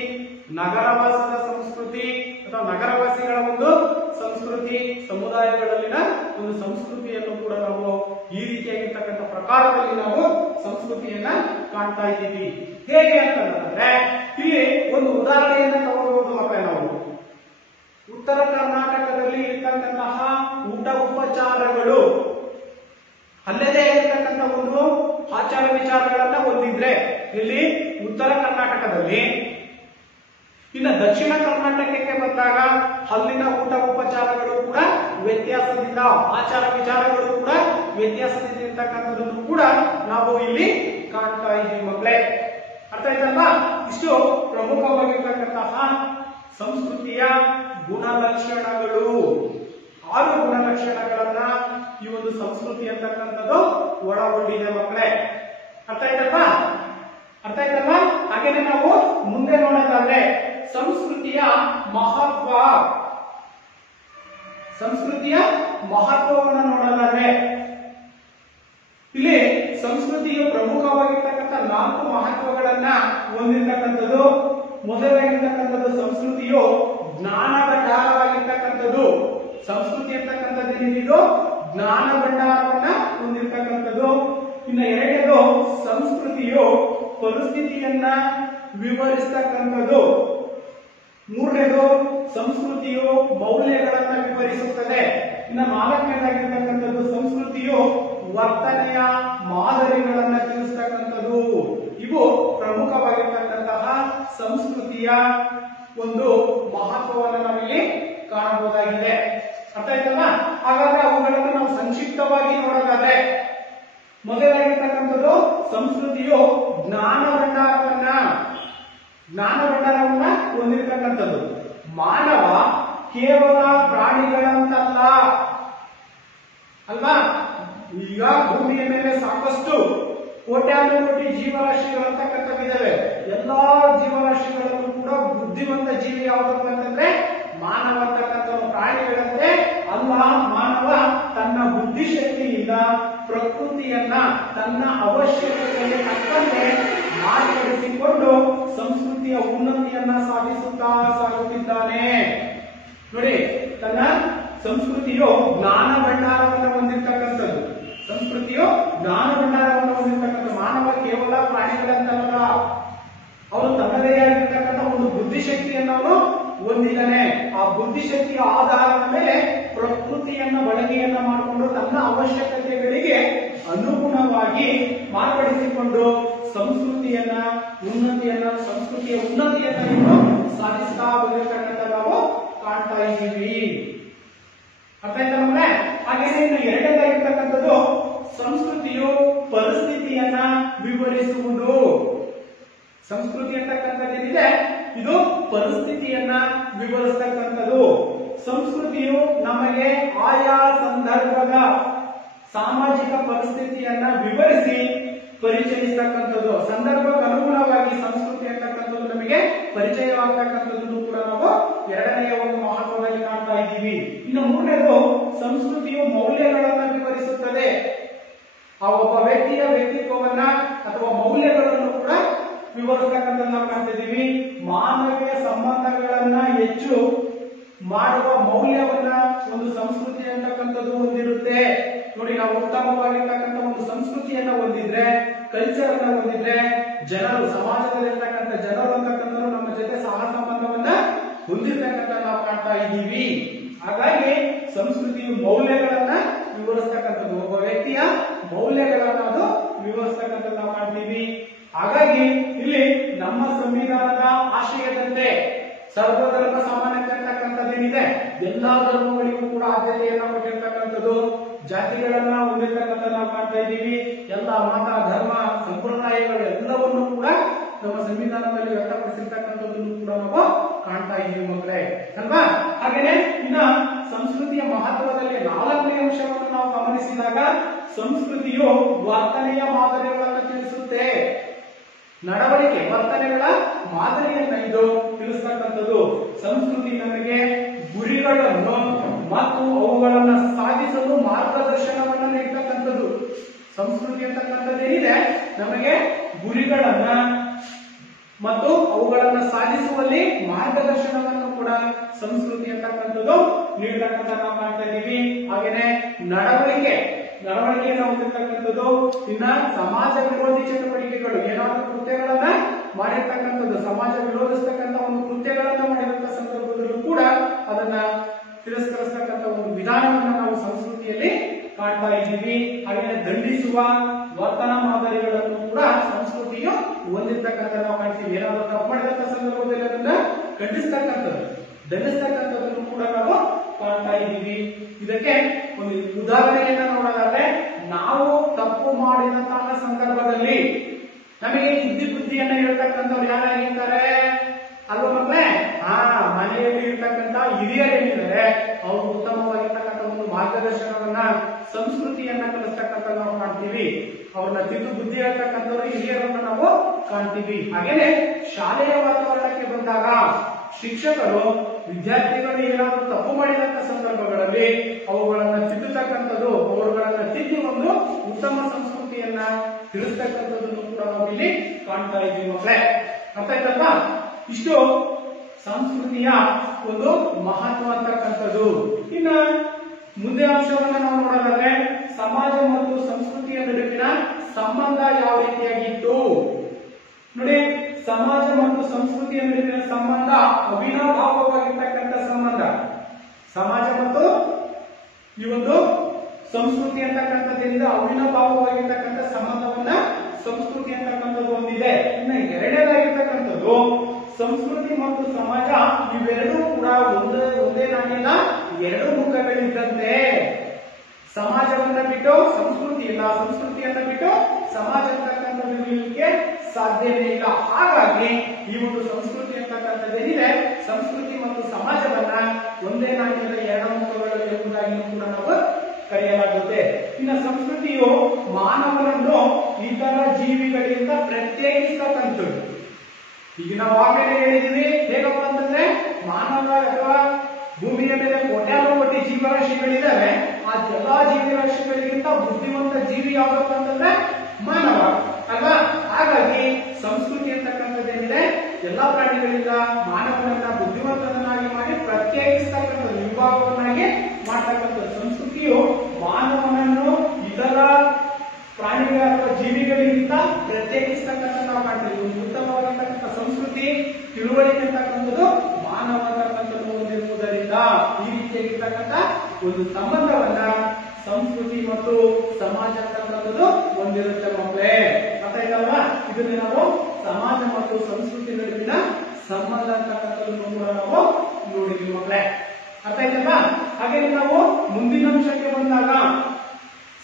ನಗರವಾಸದ ಸಂಸ್ಕೃತಿ ಅಥವಾ ನಗರವಾಸಿಗಳ ಒಂದು ಸಂಸ್ಕೃತಿ ಸಂಸ್ಕೃತಿ, ಸಮುದಾಯಗಳಲ್ಲಿನ ಒಂದು ಸಂಸ್ಕೃತಿಯನ್ನು ಕೂಡ ನಾವು ಈ ರೀತಿಯಾಗಿರ್ತಕ್ಕಂಥ ಪ್ರಕಾರದಲ್ಲಿ ನಾವು ಸಂಸ್ಕೃತಿಯನ್ನ ಕಾಣ್ತಾ ಇದ್ದೀವಿ. ಹೇಗೆ ಅಂತಂದ್ರೆ ಇಲ್ಲಿ ಒಂದು ಉದಾಹರಣೆಯನ್ನ ತಗೊಳ್ಬಹುದು ಮಕ್ಕಳೇ. ನಾವು ಉತ್ತರ ಕರ್ನಾಟಕದಲ್ಲಿ ಇರ್ತಕ್ಕಂತಹ ಊಟ ಉಪಚಾರಗಳು ಅಲ್ಲದೆ ಇರತಕ್ಕಂಥ ಒಂದು ಆಚಾರ ವಿಚಾರಗಳನ್ನ ಹೊಂದಿದ್ರೆ ಇಲ್ಲಿ ಉತ್ತರ ಕರ್ನಾಟಕದಲ್ಲಿ, ಇನ್ನು ದಕ್ಷಿಣ ಕರ್ನಾಟಕಕ್ಕೆ ಬಂದಾಗ ಅಲ್ಲಿನ ಊಟ ಉಪಚಾರಗಳು ಕೂಡ ವ್ಯತ್ಯಾಸದಿಂದ, ಆಚಾರ ವಿಚಾರಗಳು ಕೂಡ ವ್ಯತ್ಯಾಸದಿಂದ ಇರ್ತಕ್ಕಂಥದ್ದನ್ನು ಕೂಡ ನಾವು ಇಲ್ಲಿ ಕಾಣ್ತಾ ಇದ್ದೀವಿ ಮಕ್ಕಳೇ. ಅರ್ಥ ಆಯ್ತಲ್ವಾ? ಇಷ್ಟು ಪ್ರಮುಖವಾಗಿರ್ತಕ್ಕಂತಹ ಸಂಸ್ಕೃತಿಯ ಗುಣಲಕ್ಷಣಗಳು. 6 ಗುಣಲಕ್ಷಣಗಳನ್ನ ಈ ಒಂದು ಸಂಸ್ಕೃತಿ ಅಂತಕ್ಕಂಥದ್ದು ಒಳಗೊಂಡಿದೆ ಮಕ್ಕಳೇ. ಅರ್ಥ ಆಯ್ತಲ್ವಾ? ಅರ್ಥ ಆಯ್ತಲ್ವಾ? ಹಾಗೇನೆ ನಾವು ಮುಂದೆ ನೋಡೋದಾದ್ರೆ ಸಂಸ್ಕೃತಿಯ ಮಹತ್ವ, ಸಂಸ್ಕೃತಿಯ ಮಹತ್ವವನ್ನು ನೋಡೋದಾದ್ರೆ ಇಲ್ಲಿ ಸಂಸ್ಕೃತಿಯ ಪ್ರಮುಖವಾಗಿರ್ತಕ್ಕಂಥ 4 ಮಹತ್ವಗಳನ್ನ ಹೊಂದಿರ್ತಕ್ಕಂಥದ್ದು. ಮೊದಲಾಗಿರ್ತಕ್ಕಂಥದ್ದು ಸಂಸ್ಕೃತಿಯು ಜ್ಞಾನ ಭಂಡಾರವಾಗಿರ್ತಕ್ಕಂಥದ್ದು. ಸಂಸ್ಕೃತಿ ಅಂತಕ್ಕಂಥದ್ದು ಏನಿದು ಜ್ಞಾನ ಭಂಡಾರವನ್ನ ಹೊಂದಿರ್ತಕ್ಕಂಥದ್ದು. ಇನ್ನು ಎರಡನೇದು ಸಂಸ್ಕೃತಿಯು ಪರಿಸ್ಥಿತಿಯನ್ನ ವಿವರಿಸತಕ್ಕಂಥದ್ದು. ಮೂರನೇದು ಸಂಸ್ಕೃತಿಯು ಮೌಲ್ಯಗಳನ್ನ ವಿವರಿಸುತ್ತದೆ. ಇನ್ನು ನಾಲ್ಕನೇದಾಗಿರ್ತಕ್ಕಂಥದ್ದು ಸಂಸ್ಕೃತಿಯು ವರ್ತನೆಯ ಮಾದರಿಗಳನ್ನ ತಿಳಿಸ್ತಕ್ಕಂಥದ್ದು. ಇವು ಪ್ರಮುಖವಾಗಿರ್ತಕ್ಕಂತಹ ಸಂಸ್ಕೃತಿಯ ಒಂದು ಮಹತ್ವವನ್ನು ನಾವಿಲ್ಲಿ ಕಾಣಬಹುದಾಗಿದೆ. ಅರ್ಥ ಆಯ್ತಲ್ಲ? ಹಾಗಾದ್ರೆ ಅವುಗಳನ್ನು ನಾವು ಸಂಕ್ಷಿಪ್ತವಾಗಿ ನೋಡೋದಾದ್ರೆ ಮೊದಲಾಗಿರ್ತಕ್ಕಂಥದ್ದು ಸಂಸ್ಕೃತಿಯು ಜ್ಞಾನ ಭಂಡಾರವನ್ನ ಹೊಂದಿರತಕ್ಕಂಥದ್ದು. ಮಾನವ ಕೇವಲ ಪ್ರಾಣಿಗಳಂತಲ್ಲ ಅಲ್ವಾ? ಈಗ ಭೂಮಿಯ ಮೇಲೆ ಸಾಕಷ್ಟು ಕೋಟ್ಯಾನುಕೋಟಿ ಜೀವರಾಶಿಗಳಂತಕ್ಕಂಥವಿದ್ದಾವೆ. ಎಲ್ಲಾ ಜೀವರಾಶಿಗಳಲ್ಲೂ ಕೂಡ ಬುದ್ಧಿವಂತ ಜೀವಿ ಯಾವುದಪ್ಪ ಅಂತಂದ್ರೆ ಮಾನವ ಅಂತಕ್ಕಂಥ ಪ್ರಾಣಿಗಳಂತೆ ಅಲ್ಲ. ಮಾನವ ತನ್ನ ಬುದ್ಧಿಶಕ್ತಿಯಿಂದ ಪ್ರಕೃತಿಯನ್ನ ತನ್ನ ಅವಶ್ಯಕತೆಗೆ ತಕ್ಕಂತೆ ಮಾರ್ಪಡಿಸಿಕೊಂಡು ಸಂಸ್ಕೃತಿಯ ಉನ್ನತಿಯನ್ನ ಸಾಧಿಸುತ್ತಾ ಸಾಗುತ್ತಿದ್ದಾನೆ. ನೋಡಿ, ತನ್ನ ಸಂಸ್ಕೃತಿಯು ಜ್ಞಾನ ಭಂಡಾರವನ್ನು ಹೊಂದಿರತಕ್ಕಂಥದ್ದು. ಸಂಸ್ಕೃತಿಯು ಜ್ಞಾನ ಭಂಡಾರವನ್ನು ಹೊಂದಿರತಕ್ಕಂಥ ಮಾನವ ಕೇವಲ ಪ್ರಾಣಿಗಳಂತಲ್ಲ, ಅವನು ತನ್ನದೇ ಆಗಿರ್ತಕ್ಕಂಥ ಒಂದು ಬುದ್ಧಿಶಕ್ತಿಯನ್ನು ಅವನು ಹೊಂದಿದ್ದಾನೆ. ಆ ಬುದ್ಧಿಶಕ್ತಿಯ ಆಧಾರದ ಮೇಲೆ ಪ್ರಕೃತಿಯನ್ನ ಬಳಕೆಯನ್ನ ಮಾಡಿಕೊಂಡು ತನ್ನ ಅವಶ್ಯಕತೆಗಳಿಗೆ ಅನುಗುಣವಾಗಿ ಮಾರ್ಪಡಿಸಿಕೊಂಡು ಸಂಸ್ಕೃತಿಯ ಉನ್ನತಿಯನ್ನ ಸಾಧಿಸ್ತಾ ಬಂದಿರತಕ್ಕಂಥ ನಾವು ಕಾಣ್ತಾ ಇದ್ದೀವಿ. ಅರ್ಥ ಆಯ್ತಾ ನಮ್ಗೆ? ಹಾಗೇನೆ ಇನ್ನು ಎರಡನೇದಾಗಿರ್ತಕ್ಕಂಥದ್ದು ಸಂಸ್ಕೃತಿಯು ಪರಿಸ್ಥಿತಿಯನ್ನ ವಿವರಿಸುವುದು. ಸಂಸ್ಕೃತಿ ಅಂತಕ್ಕಂಥದ್ದೇನಿದೆ ಇದು ಪರಿಸ್ಥಿತಿಯನ್ನ ವಿವರಿಸತಕ್ಕಂಥದ್ದು. ಸಂಸ್ಕೃತಿಯು ನಮಗೆ ಆಯಾ ಸಂದರ್ಭದ ಸಾಮಾಜಿಕ ಪರಿಸ್ಥಿತಿಯನ್ನ ವಿವರಿಸಿ ಪರಿಚಯಿಸತಕ್ಕಂಥದ್ದು. ಸಂದರ್ಭಕ್ಕೆ ಅನುಗುಣವಾಗಿ ಸಂಸ್ಕೃತಿ ಅಂತಕ್ಕಂಥದ್ದು ನಮಗೆ ಪರಿಚಯವಾಗತಕ್ಕಂಥದ್ದು ಕೂಡ ನಾವು ಎರಡನೆಯ ಒಂದು ಮಹತ್ವದಲ್ಲಿ ಕಾಣ್ತಾ ಇದ್ದೀವಿ. ಇನ್ನು ಮೂರನೇದು ಸಂಸ್ಕೃತಿಯು ಮೌಲ್ಯಗಳನ್ನ ವಿವರಿಸುತ್ತದೆ. ಆ ಒಬ್ಬ ವ್ಯಕ್ತಿಯ ವ್ಯಕ್ತಿತ್ವವನ್ನ ಅಥವಾ ಮೌಲ್ಯಗಳನ್ನು ಕೂಡ ವಿವರಿಸತಕ್ಕಂಥದ್ದು ನಾವು ಕಾಣ್ತಿದ್ದೀವಿ. ಮಾನವೀಯ ಸಂಬಂಧಗಳನ್ನ ಹೆಚ್ಚು ಮಾಡುವ ಮೌಲ್ಯವನ್ನ ಒಂದು ಸಂಸ್ಕೃತಿ ಅಂತಕ್ಕಂಥದ್ದು ಹೊಂದಿರುತ್ತೆ. ನೋಡಿ, ನಾವು ಉತ್ತಮವಾಗಿರ್ತಕ್ಕಂಥ ಒಂದು ಸಂಸ್ಕೃತಿಯನ್ನ ಹೊಂದಿದ್ರೆ, ಕಲ್ಚರ್ ಅನ್ನ ಹೊಂದಿದ್ರೆ, ಜನರು ಸಮಾಜದಲ್ಲಿರ್ತಕ್ಕಂಥ ಜನರು ಅಂತಕ್ಕಂಥವ್ರು ನಮ್ಮ ಜೊತೆ ಸಹ ಸಂಬಂಧವನ್ನ ಹೊಂದಿರ್ತಕ್ಕಂಥ ನಾವು ಕಾಣ್ತಾ ಇದ್ದೀವಿ. ಹಾಗಾಗಿ ಸಂಸ್ಕೃತಿಯು ಮೌಲ್ಯಗಳನ್ನ ವಿವರಿಸತಕ್ಕಂಥದ್ದು, ಒಬ್ಬ ವ್ಯಕ್ತಿಯ ಮೌಲ್ಯಗಳನ್ನ ಅದು ವಿವರಿಸತಕ್ಕಂಥದ್ದು ನಾವು ಕಾಣ್ತೀವಿ. ಹಾಗಾಗಿ ಇಲ್ಲಿ ನಮ್ಮ ಸಂವಿಧಾನದ ಆಶಯದಂತೆ ಸರ್ವಧರ್ಮ ಸಮಾನತೆ ಅಂತಕ್ಕಂಥದ್ದೇನಿದೆ, ಎಲ್ಲಾ ಧರ್ಮಗಳಿಗೂ ಕೂಡ ಆದ್ಯತೆಯನ್ನ ಕೊಟ್ಟಿರ್ತಕ್ಕಂಥದ್ದು, ಜಾತಿಗಳನ್ನ ಹೊಂದಿರ್ತಕ್ಕಂಥ ನಾವು ಕಾಣ್ತಾ ಇದ್ದೀವಿ. ಎಲ್ಲ ಮತ ಧರ್ಮ ಸಂಪ್ರದಾಯಗಳು ಎಲ್ಲವನ್ನೂ ಕೂಡ ನಮ್ಮ ಸಂವಿಧಾನದಲ್ಲಿ ವ್ಯಕ್ತಪಡಿಸಿರ್ತಕ್ಕಂಥದ್ದನ್ನು ಕೂಡ ನಾವು ಕಾಣ್ತಾ ಇದ್ದೀವಿ ಮಕ್ಕಳೇ ಅಲ್ವಾ? ಹಾಗೇನೆ ಇನ್ನ ಸಂಸ್ಕೃತಿಯ ಮಹತ್ವದಲ್ಲಿ 4ನೇ ಅಂಶವನ್ನು ನಾವು ಗಮನಿಸಿದಾಗ ಸಂಸ್ಕೃತಿಯು ವರ್ತನೆಯ ಮಾದರಿಗಳನ್ನು ತಿಳಿಸುತ್ತೆ. ನಡವಳಿಕೆ ವರ್ತನೆಗಳ ಮಾದರಿಯನ್ನ ಇದು ತಿಳಿಸ್ತಕ್ಕಂಥದ್ದು. ಸಂಸ್ಕೃತಿ ನಮಗೆ ಗುರಿಗಳನ್ನು ಮತ್ತು ಅವುಗಳನ್ನ ಸಾಧಿಸಲು ಮಾರ್ಗದರ್ಶನವನ್ನ ನೀಡತಕ್ಕಂಥದ್ದು. ಸಂಸ್ಕೃತಿ ಅಂತಕ್ಕಂಥದ್ದೇನಿದೆ ನಮಗೆ ಗುರಿಗಳನ್ನ ಮತ್ತು ಅವುಗಳನ್ನ ಸಾಧಿಸುವಲ್ಲಿ ಮಾರ್ಗದರ್ಶನವನ್ನು ಕೂಡ ಸಂಸ್ಕೃತಿ ಅಂತಕ್ಕಂಥದ್ದು ನೀಡತಕ್ಕಂಥ ನಾವು ಕಾಣ್ತಾ ಇದ್ದೀವಿ. ಹಾಗೇನೆ ನಡವಳಿಕೆಯನ್ನು ಹೊಂದಿರತಕ್ಕಂಥದ್ದು. ಇನ್ನ ಸಮಾಜ ವಿರೋಧಿ ಚಟುವಟಿಕೆಗಳು, ಏನಾದರೂ ಕೃತ್ಯಗಳನ್ನ ಮಾಡಿರ್ತಕ್ಕಂಥದ್ದು, ಸಮಾಜ ವಿರೋಧಿಸ್ತಕ್ಕಂಥ ಒಂದು ಕೃತ್ಯಗಳನ್ನ ಮಾಡಿದಂತ ಸಂದರ್ಭದಲ್ಲೂ ಕೂಡ ಅದನ್ನ ತಿರಸ್ಕರಿಸ್ತಕ್ಕಂಥ ಒಂದು ವಿಧಾನವನ್ನು ನಾವು ಸಂಸ್ಕೃತಿಯಲ್ಲಿ ಕಾಣ್ತಾ ಇದ್ದೀವಿ. ಹಾಗೆ ದಂಡಿಸುವ ವರ್ತನ ಮಾದರಿಗಳನ್ನು ಕೂಡ ಸಂಸ್ಕೃತಿಯು ಹೊಂದಿರ್ತಕ್ಕಂಥ ನಾವು ಕಾಣ್ತೀವಿ. ಏನಾದರೂ ತಪ್ಪು ಮಾಡಿದಂತ ಸಂದರ್ಭದಲ್ಲಿ ಅದನ್ನ ಖಂಡಿಸ್ತಕ್ಕಂಥದ್ದು, ದಂಡಿಸ್ತಕ್ಕಂಥದ್ದನ್ನು ಕೂಡ ನಾವು ಕಾಣ್ತಾ ಇದ್ದೀವಿ. ಇದಕ್ಕೆ ಒಂದು ಉದಾಹರಣೆಯನ್ನ ನೋಡೋದಾದ್ರೆ, ನಾವು ತಪ್ಪು ಮಾಡಿದಂತಹ ಸಂದರ್ಭದಲ್ಲಿ ನಮಗೆ ಬುದ್ಧಿಯನ್ನ ಹೇಳ್ತಕ್ಕಂಥವ್ರು ಯಾರಾಗಿರ್ತಾರೆ ಅಲ್ವಾ ಮಕ್ಕಳೇ? ಮನೆಯಲ್ಲಿ ಇರ್ತಕ್ಕಂಥ ಹಿರಿಯರೇನಿದ್ದಾರೆ ಅವರು ಉತ್ತಮವಾಗಿರ್ತಕ್ಕಂಥ ಒಂದು ಮಾರ್ಗದರ್ಶನವನ್ನ, ಸಂಸ್ಕೃತಿಯನ್ನ ಕಲಿಸ್ತಕ್ಕಂಥ ನಾವು ಕಾಣ್ತೀವಿ. ಅವ್ರನ್ನ ತಿದ್ದು ಬುದ್ಧಿ ಹೇಳ್ತಕ್ಕಂಥವ್ರು ಹಿರಿಯರನ್ನ ನಾವು ಕಾಣ್ತೀವಿ. ಹಾಗೇನೆ ಶಾಲೆಯ ವಾತಾವರಣಕ್ಕೆ ಬಂದಾಗ ಶಿಕ್ಷಕರು ವಿದ್ಯಾರ್ಥಿಗಳು ಏನಾದರೂ ತಪ್ಪು ಮಾಡಿದಂತ ಸಂದರ್ಭಗಳಲ್ಲಿ ಅವುಗಳನ್ನ ತಿದ್ದತಕ್ಕಂಥದ್ದು, ಅವುಗಳನ್ನ ತಿದ್ದಿ ಒಂದು ಉತ್ತಮ ಸಂಸ್ಕೃತಿಯನ್ನ ತಿಳಿಸ್ತಕ್ಕಂಥದ್ದನ್ನು ಕೂಡ ನಾವು ಇಲ್ಲಿ ಕಾಣ್ತಾ ಇದ್ದೀವಿ ಮಕ್ಕಳೇ. ಅರ್ಥ ಆಯ್ತಲ್ವಾ? ಇಷ್ಟು ಸಂಸ್ಕೃತಿಯ ಒಂದು ಮಹತ್ವ ಅಂತಕ್ಕಂಥದ್ದು. ಇನ್ನ ಮುಂದೆ ಅಂಶವನ್ನ ನಾವು ನೋಡೋದಾದ್ರೆ, ಸಮಾಜ ಮತ್ತು ಸಂಸ್ಕೃತಿಯ ನಡುವಿನ ಸಂಬಂಧ ಯಾವ ರೀತಿಯಾಗಿತ್ತು ನೋಡಿ. ಸಮಾಜ ಮತ್ತು ಸಂಸ್ಕೃತಿಯ ನಡುವಿನ ಸಂಬಂಧ ಅವಿನಾಭಾವವಾಗಿರ್ತಕ್ಕಂಥ ಸಂಬಂಧ. ಸಮಾಜ ಮತ್ತು ಈ ಒಂದು ಸಂಸ್ಕೃತಿ ಅಂತಕ್ಕಂಥದ್ರಿಂದ ಅವಿನಾಭಾವವಾಗಿರ್ತಕ್ಕಂಥ ಸಂಬಂಧವನ್ನ ಸಂಸ್ಕೃತಿ ಅಂತಕ್ಕಂಥದ್ದು ಹೊಂದಿದೆ. ಇನ್ನು ಎರಡನೇದಾಗಿರ್ತಕ್ಕಂಥದ್ದು, ಸಂಸ್ಕೃತಿ ಮತ್ತು ಸಮಾಜ ಇವೆರಡೂ ಕೂಡ ಒಂದೇ ನಾಣ್ಯದ ಎರಡು ಮುಖಗಳಿದ್ದಂತೆ. ಸಮಾಜವನ್ನ ಬಿಟ್ಟು ಸಂಸ್ಕೃತಿ ಇಲ್ಲ, ಸಂಸ್ಕೃತಿಯನ್ನ ಬಿಟ್ಟು ಸಮಾಜ ಅಂತಕ್ಕಂಥದ್ದು ಇರಲಿಕ್ಕೆ ಸಾಧ್ಯವೇ ಇಲ್ಲ. ಹಾಗಾಗಿ ಈ ಒಂದು ಸಂಸ್ಕೃತಿ ಅಂತಕ್ಕಂಥದ್ದೇನಿದೆ, ಸಂಸ್ಕೃತಿ ಮತ್ತು ಸಮಾಜವನ್ನ ಒಂದೇ ನಾಣ್ಯದ ಎರಡು ಮುಖಗಳು ಎಂಬುದಾಗಿ ಕೂಡ ನಾವು ಕರೆಯಲಾಗುತ್ತೆ. ಇನ್ನು ಸಂಸ್ಕೃತಿಯು ಮಾನವನನ್ನು ಇತರ ಜೀವಿಗಳಿಂದ ಪ್ರತ್ಯೇಕಿಸ್ತಕ್ಕಂಥದ್ದು. ಈಗ ನಾವು ಆಮೇಲೆ ಹೇಳಿದೀವಿ, ಹೇಗಪ್ಪ ಅಂತಂದ್ರೆ ಮಾನವ ಅಥವಾ ಭೂಮಿಯ ಮೇಲೆ ಕೋಟ್ಯಾನುಕೋಟಿ ಜೀವರಾಶಿಗಳಿದ್ದಾವೆ. ಆ ಎಲ್ಲಾ ಜೀವರಾಶಿಗಳಿಗಿಂತ ಬುದ್ಧಿವಂತ ಜೀವಿ ಯಾವ್ದಪ್ಪ ಅಂತಂದ್ರೆ ಮಾನವ ಅಲ್ವಾ? ಹಾಗಾಗಿ ಸಂಸ್ಕೃತಿ ಅಂತಕ್ಕಂಥದ್ದೇನಿದೆ, ಎಲ್ಲಾ ಪ್ರಾಣಿಗಳಿಂದ ಮಾನವನನ್ನ ಬುದ್ಧಿವಂತನನ್ನಾಗಿ ಮಾಡಿ ಪ್ರತ್ಯೇಕಿಸ್ತಕ್ಕಂಥದ್ದು, ವಿಭಾಗವನ್ನಾಗಿ ಮಾಡ್ತಕ್ಕಂಥದ್ದು. ಸಂಸ್ಕೃತಿಯು ಮಾನವನನ್ನು ಇತರ ಪ್ರಾಣಿಗಳ ಅಥವಾ ಜೀವಿಗಳಿಗಿಂತ ಪ್ರತ್ಯೇಕಿಸ್ತಕ್ಕಂಥ ನಾವು ಕಾಣ್ತೀವಿ. ಒಂದು ಉತ್ತಮವಾಗಿರ್ತಕ್ಕಂಥ ಸಂಸ್ಕೃತಿ, ತಿಳುವಳಿಕೆ ಅಂತಕ್ಕಂಥದ್ದು ಮಾನವ ಅಂತಕ್ಕಂಥದ್ದು ಹೊಂದಿರುವುದರಿಂದ ಈ ರೀತಿಯಾಗಿರ್ತಕ್ಕಂಥ ಒಂದು ಸಂಬಂಧವನ್ನ ಸಂಸ್ಕೃತಿ ಮತ್ತು ಸಮಾಜ ಅಂತಕ್ಕಂಥದ್ದು ಹೊಂದಿರುತ್ತೆ ಮಕ್ಕಳೇ. ಅರ್ಥ ಆಯ್ತಲ್ವಾ? ಇದನ್ನ ನಾವು ಸಮಾಜ ಮತ್ತು ಸಂಸ್ಕೃತಿ ನಡುವಿನ ಸಂಬಂಧ ಅಂತಕ್ಕಂಥದ್ದನ್ನು ಕೂಡ ನಾವು ನೋಡಿದ್ವಿ ಮಕ್ಕಳೇ. ಅರ್ಥ ಆಯ್ತಲ್ವಾ? ಹಾಗೆ ನಾವು ಮುಂದಿನ ಅಂಶಕ್ಕೆ ಬಂದಾಗ,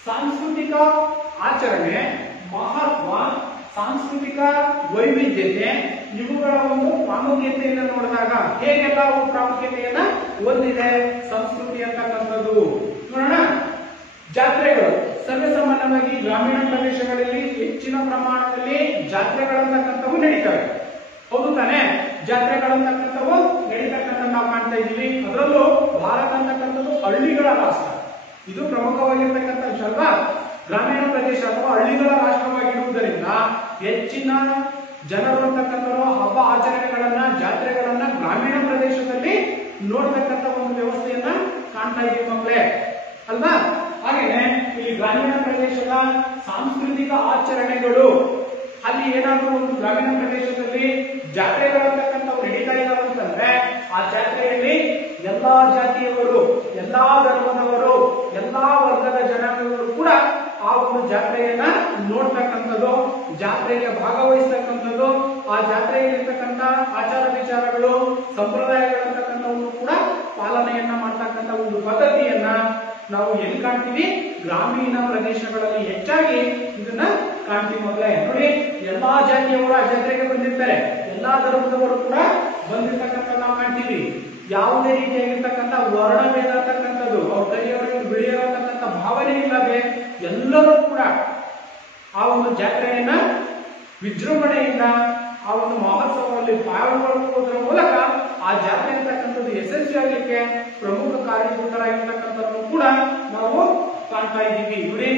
ಸಾಂಸ್ಕೃತಿಕ ಆಚರಣೆ, ಮಹತ್ವ, ಸಾಂಸ್ಕೃತಿಕ ವೈವಿಧ್ಯತೆ ಇವುಗಳ ಒಂದು ಪ್ರಾಮುಖ್ಯತೆಯನ್ನು ನೋಡಿದಾಗ ಹೇಗೆಲ್ಲ ಪ್ರಾಮುಖ್ಯತೆಯನ್ನ ಹೊಂದಿದೆ ಸಂಸ್ಕೃತಿ ಅಂತಕ್ಕಂಥದ್ದು ನೋಡೋಣ. ಜಾತ್ರೆಗಳು ಸರ್ವಸಾಮಾನ್ಯವಾಗಿ ಗ್ರಾಮೀಣ ಪ್ರದೇಶಗಳಲ್ಲಿ ಹೆಚ್ಚಿನ ಪ್ರಮಾಣದಲ್ಲಿ ಜಾತ್ರೆಗಳಂತಕ್ಕಂಥವು ನಡೀತವೆ. ಹೌದು ತಾನೆ? ಜಾತ್ರೆಗಳಂತಕ್ಕಂಥವು ನಡೀತಕ್ಕಂಥ ನಾವು ಕಾಣ್ತಾ ಇದ್ದೀವಿ. ಅದರಲ್ಲೂ ಭಾರತ ಅಂತಕ್ಕಂಥದ್ದು ಹಳ್ಳಿಗಳ ರಾಷ್ಟ್ರ. ಇದು ಪ್ರಮುಖವಾಗಿರ್ತಕ್ಕಂಥ ಅಂಶ ಅಲ್ವಾ? ಗ್ರಾಮೀಣ ಪ್ರದೇಶ ಅಥವಾ ಹಳ್ಳಿಗಳ ರಾಷ್ಟ್ರವಾಗಿರುವುದರಿಂದ ಹೆಚ್ಚಿನ ಜನರು ಅಂತಕ್ಕಂಥವರು ಹಬ್ಬ ಆಚರಣೆಗಳನ್ನ, ಜಾತ್ರೆಗಳನ್ನ ಗ್ರಾಮೀಣ ಪ್ರದೇಶದಲ್ಲಿ ನೋಡ್ತಕ್ಕಂಥ ಒಂದು ವ್ಯವಸ್ಥೆಯನ್ನ ಕಾಣ್ತಾ ಇದ್ದೀವಿ ಮಕ್ಕಳೇ ಅಲ್ವಾ? ಹಾಗೇನೆ ಇಲ್ಲಿ ಗ್ರಾಮೀಣ ಪ್ರದೇಶದ ಸಾಂಸ್ಕೃತಿಕ ಆಚರಣೆಗಳು, ಅಲ್ಲಿ ಏನಾದರೂ ಒಂದು ಗ್ರಾಮೀಣ ಪ್ರದೇಶದಲ್ಲಿ ಜಾತ್ರೆಗಳಂತಕ್ಕಂಥವು ನಡೀತಾ ಇದಾವೆ ಅಂತಂದ್ರೆ ಆ ಜಾತ್ರೆಯಲ್ಲಿ ಎಲ್ಲಾ ಜಾತಿಯವರು, ಎಲ್ಲಾ ಧರ್ಮದವರು, ಎಲ್ಲಾ ವರ್ಗದ ಜನಾಂಗಗಳು ಕೂಡ ಆ ಒಂದು ಜಾತ್ರೆಯನ್ನ ನೋಡ್ತಕ್ಕಂಥದ್ದು, ಜಾತ್ರೆಗೆ ಭಾಗವಹಿಸ್ತಕ್ಕಂಥದ್ದು, ಆ ಜಾತ್ರೆಯಲ್ಲಿರ್ತಕ್ಕಂಥ ಆಚಾರ ವಿಚಾರಗಳು, ಸಂಪ್ರದಾಯಗಳಂತಕ್ಕಂಥವನ್ನು ಕೂಡ ಪಾಲನೆಯನ್ನ ಮಾಡ್ತಕ್ಕಂಥ ಒಂದು ಪದ್ಧತಿಯನ್ನ ನಾವು ಎಲ್ಲಿ ಕಾಣ್ತೀವಿ? ಗ್ರಾಮೀಣ ಪ್ರದೇಶಗಳಲ್ಲಿ ಹೆಚ್ಚಾಗಿ ಇದನ್ನ ಕಾಣ್ತೀವಿ ಮಕ್ಕಳೇ. ನೋಡಿ, ಎಲ್ಲಾ ಜಾತಿಯವರು ಆ ಜಾತ್ರೆಗೆ ಬಂದಿರ್ತಾರೆ, ಎಲ್ಲಾ ಧರ್ಮದವರು ಕೂಡ ಬಂದಿರ್ತಕ್ಕಂಥ ನಾವು ಕಾಣ್ತೀವಿ. ಯಾವುದೇ ರೀತಿಯಾಗಿರ್ತಕ್ಕಂಥ ವರ್ಣಭೇದ ಅಂತಕ್ಕಂಥದ್ದು, ಅವ್ರ ಕೈಯವರಿಗೆ ಬಿಳಿಯರತಕ್ಕಂಥ ಭಾವನೆ ಇಲ್ಲದೆ ಎಲ್ಲರೂ ಕೂಡ ಆ ಒಂದು ಜಾತ್ರೆಯನ್ನ ವಿಜೃಂಭಣೆಯಿಂದ ಆ ಒಂದು ಮಹೋತ್ಸವದಲ್ಲಿ ಪಾಲ್ಗೊಳ್ಳುವುದರ ಮೂಲಕ ಆ ಜಾತ್ರೆ ಅಂತಕ್ಕಂಥದ್ದು ಯಶಸ್ವಿಯಾಗಲಿಕ್ಕೆ ಪ್ರಮುಖ ಕಾರಣೀಭೂತರಾಗಿರ್ತಕ್ಕಂಥದ್ದು ಕೂಡ ನಾವು ಕಾಣ್ತಾ ಇದ್ದೀವಿ. ನೋಡಿ,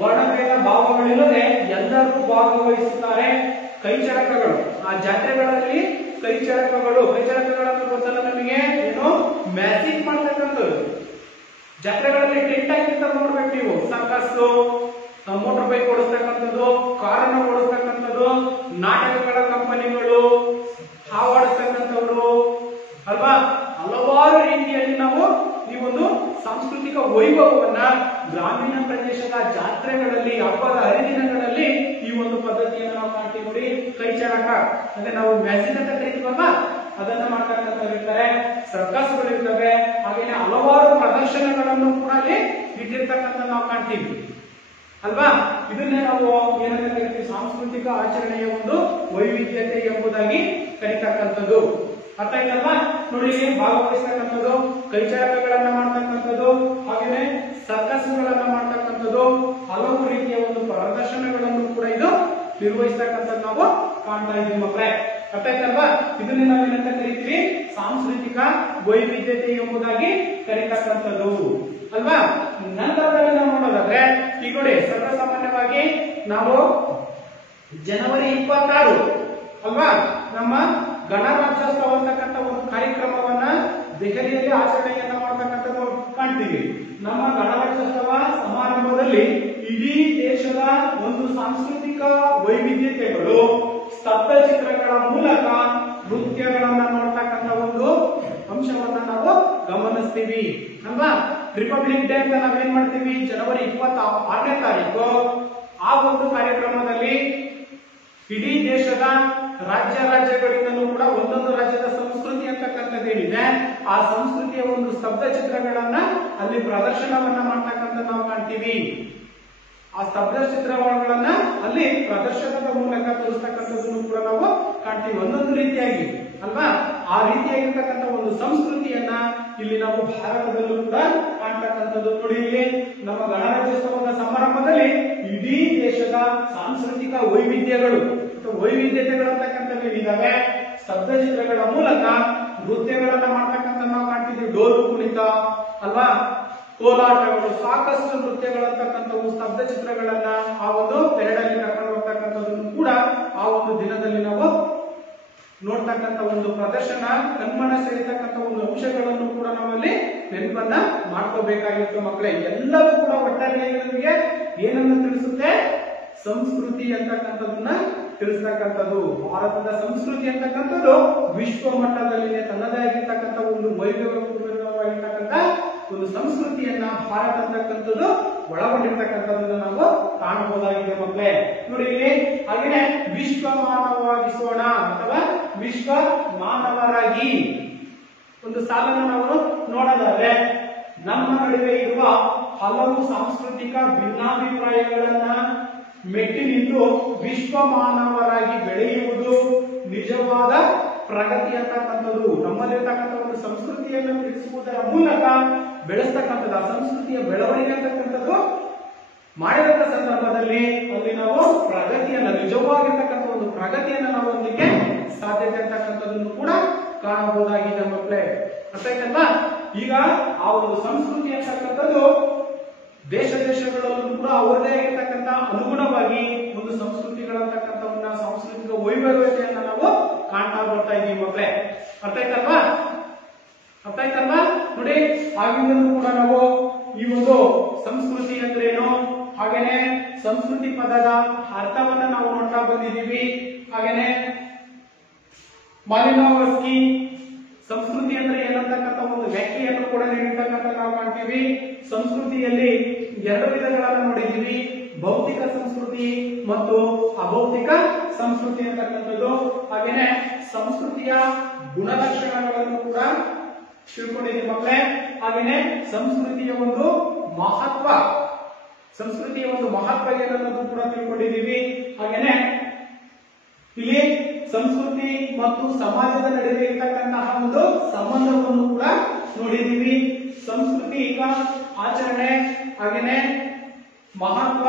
ವರ್ಣಭೇದ ಭಾವಗಳಿಲ್ಲದೆ ಎಲ್ಲರೂ ಭಾಗವಹಿಸುತ್ತಾರೆ. ಕೈಚಳಕಗಳು, ಆ ಜಾತ್ರೆಗಳಲ್ಲಿ ಕೈಚಳಕಗಳು ಅಂದ್ರೆ ಗೊತ್ತಲ್ಲ ನಮಗೆ, ಏನು ಮ್ಯಾಜಿಕ್ ಮಾಡ್ತಕ್ಕಂಥದ್ದು. ಜಾತ್ರೆಗಳಲ್ಲಿ ಟೆಂಟ್ ಹಾಕಿರ್ತಾರೆ ನೋಡ್ಬೇಕು ನೀವು, ಸರ್ಕಸ್, ಮೋಟರ್ ಬೈಕ್ ಓಡಿಸ್ತಕ್ಕಂಥದ್ದು, ಕಾರನ್ನ ಓಡಿಸ್ತಕ್ಕಂಥದ್ದು, ನಾಟಕಗಳ ಕಂಪನಿಗಳು, ಹಾವಾಡಿಸ್ತಕ್ಕಂಥವ್ರು ಅಲ್ವಾ, ಹಲವಾರು ರೀತಿಯಲ್ಲಿ ನಾವು ಈ ಒಂದು ಸಾಂಸ್ಕೃತಿಕ ವೈಭವವನ್ನ ಗ್ರಾಮೀಣ ಪ್ರದೇಶದ ಜಾತ್ರೆಗಳಲ್ಲಿ, ಹಬ್ಬದ ಹರಿದಿನಗಳಲ್ಲಿ ಈ ಒಂದು ಪದ್ಧತಿಯನ್ನು ನಾವು ಕಾಣ್ತೀವಿ ನೋಡಿ. ಕೈಚಳಕ ಅಂದ್ರೆ ನಾವು ಮ್ಯಾಜಿಕ್ ಅಂತ ಕರಿತೀವಲ್ಲ, ಅದನ್ನ ಮಾಡ್ತಕ್ಕಂಥವ್ರು ಇರ್ತಾರೆ. ಸರ್ಕಸ್ಗಳು ಇರ್ತವೆ, ಹಾಗೇನೆ ಹಲವಾರು ಪ್ರದರ್ಶನಗಳನ್ನು ಕೂಡ ಅಲ್ಲಿ ಇಟ್ಟಿರ್ತಕ್ಕಂಥ ನಾವು ಕಾಣ್ತೀವಿ ಅಲ್ವಾ. ಇದನ್ನೇ ನಾವು ಏನಂತ ಕರಿತೀವಿ, ಸಾಂಸ್ಕೃತಿಕ ಆಚರಣೆಯ ಒಂದು ವೈವಿಧ್ಯತೆ ಎಂಬುದಾಗಿ ಕರೀತಕ್ಕಂಥದ್ದು. ಅರ್ಥ ಆಯ್ತಲ್ವಾ? ನೋಡಿ, ಭಾಗವಹಿಸ್ತಕ್ಕಂಥದ್ದು, ಕೈಚಳಕಗಳನ್ನ ಮಾಡ್ತಕ್ಕಂಥದ್ದು, ಹಾಗೇನೆ ಸರ್ಕಸ್ಗಳನ್ನ ಮಾಡ್ತಕ್ಕಂಥದ್ದು, ಹಲವು ರೀತಿಯ ಒಂದು ಪ್ರದರ್ಶನಗಳನ್ನು ಕೂಡ ಇದು ನಿರ್ವಹಿಸ್ತಕ್ಕಂಥದ್ದು ನಾವು ಕಾಣ್ತಾ ಇದ್ದೀವಿ ಮಕ್ಕಳೇ. ಅರ್ಥ ಆಯ್ತಲ್ವಾ? ಇದನ್ನೇ ನಾವು ಏನಂತ ಕರಿತೀವಿ, ಸಾಂಸ್ಕೃತಿಕ ವೈವಿಧ್ಯತೆ ಎಂಬುದಾಗಿ ಕರೀತಕ್ಕಂಥದ್ದು ಅಲ್ವಾ. ನಂತರದಲ್ಲಿ ನಾವು ನೋಡೋದಾದ್ರೆ ಈಗ ನೋಡಿ, ಸರ್ವಸಾಮಾನ್ಯವಾಗಿ ನಾವು ಜನವರಿ 26 ಅಲ್ವಾ, ನಮ್ಮ ಗಣರಾಜ್ಯೋತ್ಸವ ಅಂತಕ್ಕಂಥ ಒಂದು ಕಾರ್ಯಕ್ರಮವನ್ನ ದೆಹಲಿಯಲ್ಲಿ ಆಚರಣೆಯನ್ನ ಮಾಡತಕ್ಕಂಥದ್ದು ಕಾಣ್ತೀವಿ. ನಮ್ಮ ಗಣರಾಜ್ಯೋತ್ಸವ ಸಮಾರಂಭದಲ್ಲಿ ಇಡೀ ದೇಶದ ಒಂದು ಸಾಂಸ್ಕೃತಿಕ ವೈವಿಧ್ಯತೆಗಳು ಸ್ತಬ್ಧ ಚಿತ್ರಗಳ ಮೂಲಕ ನೃತ್ಯಗಳನ್ನ ನೋಡ್ತಕ್ಕಂಥ ಒಂದು ಅಂಶವನ್ನ ನಾವು ಗಮನಿಸ್ತೀವಿ ಅಲ್ವಾ. ರಿಪಬ್ಲಿಕ್ ಡೇ ಅಂತ ನಾವೇನ್ ಮಾಡ್ತೀವಿ, ಜನವರಿ 26ನೇ ತಾರೀಕು, ಆ ಒಂದು ಕಾರ್ಯಕ್ರಮದಲ್ಲಿ ಇಡೀ ದೇಶದ ರಾಜ್ಯಗಳಿಂದಲೂ ಕೂಡ ಒಂದೊಂದು ರಾಜ್ಯದ ಸಂಸ್ಕೃತಿ ಅಂತಕ್ಕಂಥದ್ದೇನಿದೆ, ಆ ಸಂಸ್ಕೃತಿಯ ಒಂದು ಸ್ತಬ್ಧ ಚಿತ್ರಗಳನ್ನ ಅಲ್ಲಿ ಪ್ರದರ್ಶನವನ್ನ ಮಾಡ್ತಕ್ಕಂಥ ನಾವು ಕಾಣ್ತೀವಿ. ಆ ಸ್ತಬ್ಧ ಚಿತ್ರಗಳನ್ನ ಅಲ್ಲಿ ಪ್ರದರ್ಶನದ ಮೂಲಕ ತೋರಿಸ್ತಕ್ಕಂಥದ್ದನ್ನು ಕೂಡ ನಾವು ಕಾಣ್ತೀವಿ, ಒಂದೊಂದು ರೀತಿಯಾಗಿ ಅಲ್ವಾ. ಆ ರೀತಿಯಾಗಿರ್ತಕ್ಕಂಥ ಒಂದು ಸಂಸ್ಕೃತಿಯನ್ನ ಇಲ್ಲಿ ನಾವು ಭಾರತದಲ್ಲೂ ಕೂಡ ಕಾಣ್ತಕ್ಕಂಥದ್ದು. ನೋಡಿ, ಇಲ್ಲಿ ನಮ್ಮ ಗಣರಾಜ್ಯೋತ್ಸವದ ಸಮಾರಂಭದಲ್ಲಿ ಇಡೀ ದೇಶದ ಸಾಂಸ್ಕೃತಿಕ ವೈವಿಧ್ಯತೆಗಳು ಅಂತಕ್ಕಂಥವೇನಿದಾವೆ, ಸ್ತಬ್ಧ ಚಿತ್ರಗಳ ಮೂಲಕ ನೃತ್ಯಗಳನ್ನ ಮಾಡ್ತಕ್ಕಂಥ ನಾವು ಕಾಣ್ತಿದ್ದೀವಿ. ಡೋಲು ಕುಣಿತ ಅಲ್ವಾ, ಕೋಲಾಟಗಳು, ಸಾಕಷ್ಟು ನೃತ್ಯಗಳಂತಕ್ಕಂಥವು ಸ್ತಬ್ಧ ಚಿತ್ರಗಳನ್ನ ಆ ಒಂದು ಪೆರಡಲ್ಲಿ ಕರ್ಕೊಂಡು ಹೋಗ್ತಕ್ಕಂಥದ್ದನ್ನು ಕೂಡ ಆ ಒಂದು ದಿನದಲ್ಲಿ ನಾವು ನೋಡ್ತಕ್ಕಂಥ ಒಂದು ಪ್ರದರ್ಶನ, ಕಣ್ಮನ ಸೆಳೆತಕ್ಕಂಥ ಒಂದು ಅಂಶಗಳನ್ನು ಕೂಡ ನಾವಲ್ಲಿ ನೆನಪನ್ನ ಮಾಡ್ಕೋಬೇಕಾಗಿತ್ತು ಮಕ್ಕಳೇ. ಎಲ್ಲವೂ ಕೂಡ ಒಟ್ಟಾರೆ ನಮಗೆ ಏನನ್ನು ತಿಳಿಸುತ್ತೆ, ಸಂಸ್ಕೃತಿ ಅಂತಕ್ಕಂಥದನ್ನ ತಿಳಿಸ್ತಕ್ಕಂಥದ್ದು. ಭಾರತದ ಸಂಸ್ಕೃತಿ ಅಂತಕ್ಕಂಥದ್ದು ವಿಶ್ವ ಮಟ್ಟದಲ್ಲಿ ತನ್ನದೇ ಆಗಿರ್ತಕ್ಕಂಥ ಒಂದು ವೈಭವವಾಗಿರ್ತಕ್ಕಂಥ ಒಂದು ಸಂಸ್ಕೃತಿಯನ್ನ ಭಾರತ ಅಂತಕ್ಕಂಥದ್ದು ಒಳಗೊಂಡಿರ್ತಕ್ಕಂಥದ್ದನ್ನ ನಾವು ಕಾಣಬಹುದಾಗಿದೆ ಮಕ್ಕಳೇ. ನೋಡಿ, ಇಲ್ಲಿ ಹಾಗೇನೆ ವಿಶ್ವ ಮಾನವವಾಗಿಸೋಣ ಅಥವಾ ವಿಶ್ವ ಮಾನವರಾಗಿ ಒಂದು ಸಾಲನ್ನು ನಾವು ನೋಡೋದಾದ್ರೆ, ನಮ್ಮ ನಡುವೆ ಇರುವ ಹಲವು ಸಾಂಸ್ಕೃತಿಕ ಭಿನ್ನಾಭಿಪ್ರಾಯಗಳನ್ನ ಮೆಟ್ಟಿ ನಿಂತು ವಿಶ್ವ ಮಾನವರಾಗಿ ಬೆಳೆಯುವುದು ನಿಜವಾದ ಪ್ರಗತಿ ಅಂತಕ್ಕಂಥದ್ದು. ನಮ್ಮಲ್ಲಿರ್ತಕ್ಕಂಥ ಒಂದು ಸಂಸ್ಕೃತಿಯನ್ನು ತಿಳಿಸುವುದರ ಮೂಲಕ ಬೆಳೆಸ್ತಕ್ಕಂಥದ್ದು, ಆ ಸಂಸ್ಕೃತಿಯ ಬೆಳವಣಿಗೆ ಅಂತಕ್ಕಂಥದ್ದು ಮಾಡಿದಂತ ಸಂದರ್ಭದಲ್ಲಿ ಅಲ್ಲಿ ನಾವು ಪ್ರಗತಿಯನ್ನ, ನಿಜವಾಗಿರ್ತಕ್ಕಂಥ ಒಂದು ಪ್ರಗತಿಯನ್ನ ನಾವು ಹೊಂದಲಿಕ್ಕೆ ಸಾಧ್ಯತೆ ಅಂತಕ್ಕಂಥದ್ದನ್ನು ಕೂಡ ಕಾಣಬಹುದಾಗಿದೆ ಮಕ್ಕಳೇ. ಅರ್ಥ ಆಯ್ತಲ್ವಾ? ಈಗ ಆ ಒಂದು ಸಂಸ್ಕೃತಿ ಅಂತಕ್ಕಂಥದ್ದು ದೇಶಗಳಲ್ಲೂ ಕೂಡ ಅವರದೇ ಆಗಿರ್ತಕ್ಕಂಥ ಅನುಗುಣವಾಗಿ ಒಂದು ಸಂಸ್ಕೃತಿಗಳಂತಕ್ಕಂಥವನ್ನ, ಸಾಂಸ್ಕೃತಿಕ ವೈಭವತೆಯನ್ನ ನಾವು ಕಾಣ್ತಾ ಬರ್ತಾ ಇದೀವಿ ಮಕ್ಕಳೇ. ಅರ್ಥ ಆಯ್ತಲ್ವಾ? ನೋಡಿ, ಆಗಿಂದಲೂ ಕೂಡ ನಾವು ಈ ಒಂದು ಸಂಸ್ಕೃತಿ ಅಂದ್ರೇನು, ಹಾಗೇನೆ ಸಂಸ್ಕೃತಿ ಪದದ ಅರ್ಥವನ್ನ ನಾವು ನೋಡ್ತಾ ಬಂದಿದ್ದೀವಿ. ಹಾಗೇನೆ ಮಾಲಿನೋವ್ಸ್ಕಿ ಸಂಸ್ಕೃತಿ ಅಂದ್ರೆ ಏನಂತಕ್ಕಂಥ ಒಂದು ವ್ಯಾಖ್ಯೆಯನ್ನು ಕೂಡ ನೀಡಿರ್ತಕ್ಕಂಥ ನಾವು ಕಾಣ್ತೀವಿ. ಸಂಸ್ಕೃತಿಯಲ್ಲಿ 2 ವಿಧಗಳನ್ನು ನೋಡಿದ್ದೀವಿ, ಭೌತಿಕ ಸಂಸ್ಕೃತಿ ಮತ್ತು ಅಭೌತಿಕ ಸಂಸ್ಕೃತಿ ಅಂತಕ್ಕಂಥದ್ದು. ಹಾಗೇನೆ ಸಂಸ್ಕೃತಿಯ ಗುಣಲಕ್ಷಣಗಳನ್ನು ಕೂಡ ತಿಳ್ಕೊಂಡಿದ್ದೀವಿ ಮಕ್ಕಳೇ. ಹಾಗೇನೆ ಸಂಸ್ಕೃತಿಯ ಒಂದು ಮಹತ್ವ ಏನನ್ನೋದು ಕೂಡ ತಿಳ್ಕೊಂಡಿದ್ದೀವಿ. ಹಾಗೇನೆ ಇಲ್ಲಿ ಸಂಸ್ಕೃತಿ ಮತ್ತು ಸಮಾಜದ ನಡುವೆ ಇರತಕ್ಕಂತಹ ಒಂದು ಸಂಬಂಧವನ್ನು ಕೂಡ ನೋಡಿದ್ದೀವಿ. ಸಾಂಸ್ಕೃತಿಕ ಆಚರಣೆ, ಹಾಗೇನೆ ಮಹತ್ವ,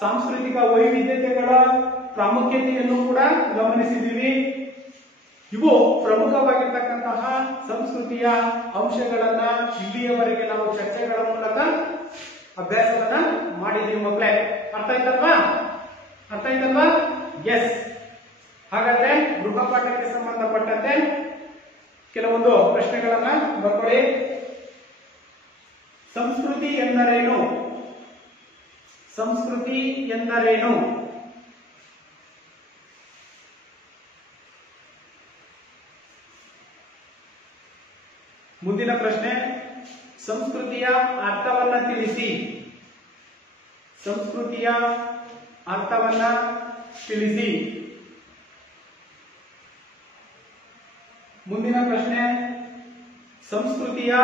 ಸಾಂಸ್ಕೃತಿಕ ವೈವಿಧ್ಯತೆಗಳ ಪ್ರಾಮುಖ್ಯತೆಯನ್ನು ಕೂಡ ಗಮನಿಸಿದ್ದೀವಿ. ಇವು ಪ್ರಮುಖವಾಗಿರ್ತಕ್ಕಂತಹ ಸಂಸ್ಕೃತಿಯ ಅಂಶಗಳನ್ನ ಇಲ್ಲಿಯವರೆಗೆ ನಾವು ಚರ್ಚೆಗಳ ಮೂಲಕ ಅಭ್ಯಾಸವನ್ನ ಮಾಡಿದ್ದೀವಿ ಮಕ್ಕಳೇ. ಅರ್ಥ ಆಯ್ತಲ್ವಾ? ಎಸ್. ಹಾಗಾದ್ರೆ ಗೃಹಪಾಠಕ್ಕೆ ಸಂಬಂಧಪಟ್ಟಂತೆ ಕೆಲವೊಂದು ಪ್ರಶ್ನೆಗಳನ್ನ ಬರ್ಕೊಳ್ಳಿ. ಸಂಸ್ಕೃತಿ ಎಂದರೇನು? ಸಂಸ್ಕೃತಿ ಎಂದರೇನು? ಮುಂದಿನ ಪ್ರಶ್ನೆ, ಸಂಸ್ಕೃತಿಯ ಅರ್ಥವನ್ನ ತಿಳಿಸಿ. ಸಂಸ್ಕೃತಿಯ ಅರ್ಥವನ್ನ ತಿಳಿಸಿ. ಮುಂದಿನ ಪ್ರಶ್ನೆ, ಸಂಸ್ಕೃತಿಯ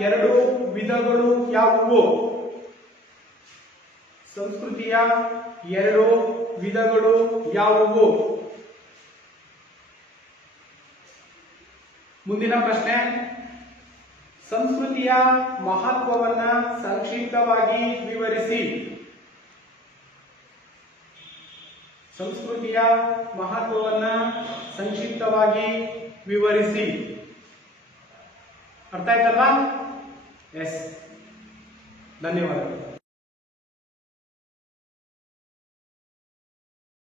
ಎರಡು ವಿಧಗಳು ಯಾವುವು? ಸಂಸ್ಕೃತಿಯ ಎರಡು ವಿಧಗಳು ಯಾವುವು? ಮುಂದಿನ ಪ್ರಶ್ನೆ, ಸಂಸ್ಕೃತಿಯ ಮಹತ್ವವನ್ನ ಸಂಕ್ಷಿಪ್ತವಾಗಿ ವಿವರಿಸಿ. ಸಂಸ್ಕೃತಿಯ ಮಹತ್ವವನ್ನ ಸಂಕ್ಷಿಪ್ತವಾಗಿ ವಿವರಿಸಿ. ಅರ್ಥ ಆಯ್ತಲ್ವಾ? ಎಸ್, ಧನ್ಯವಾದಗಳು.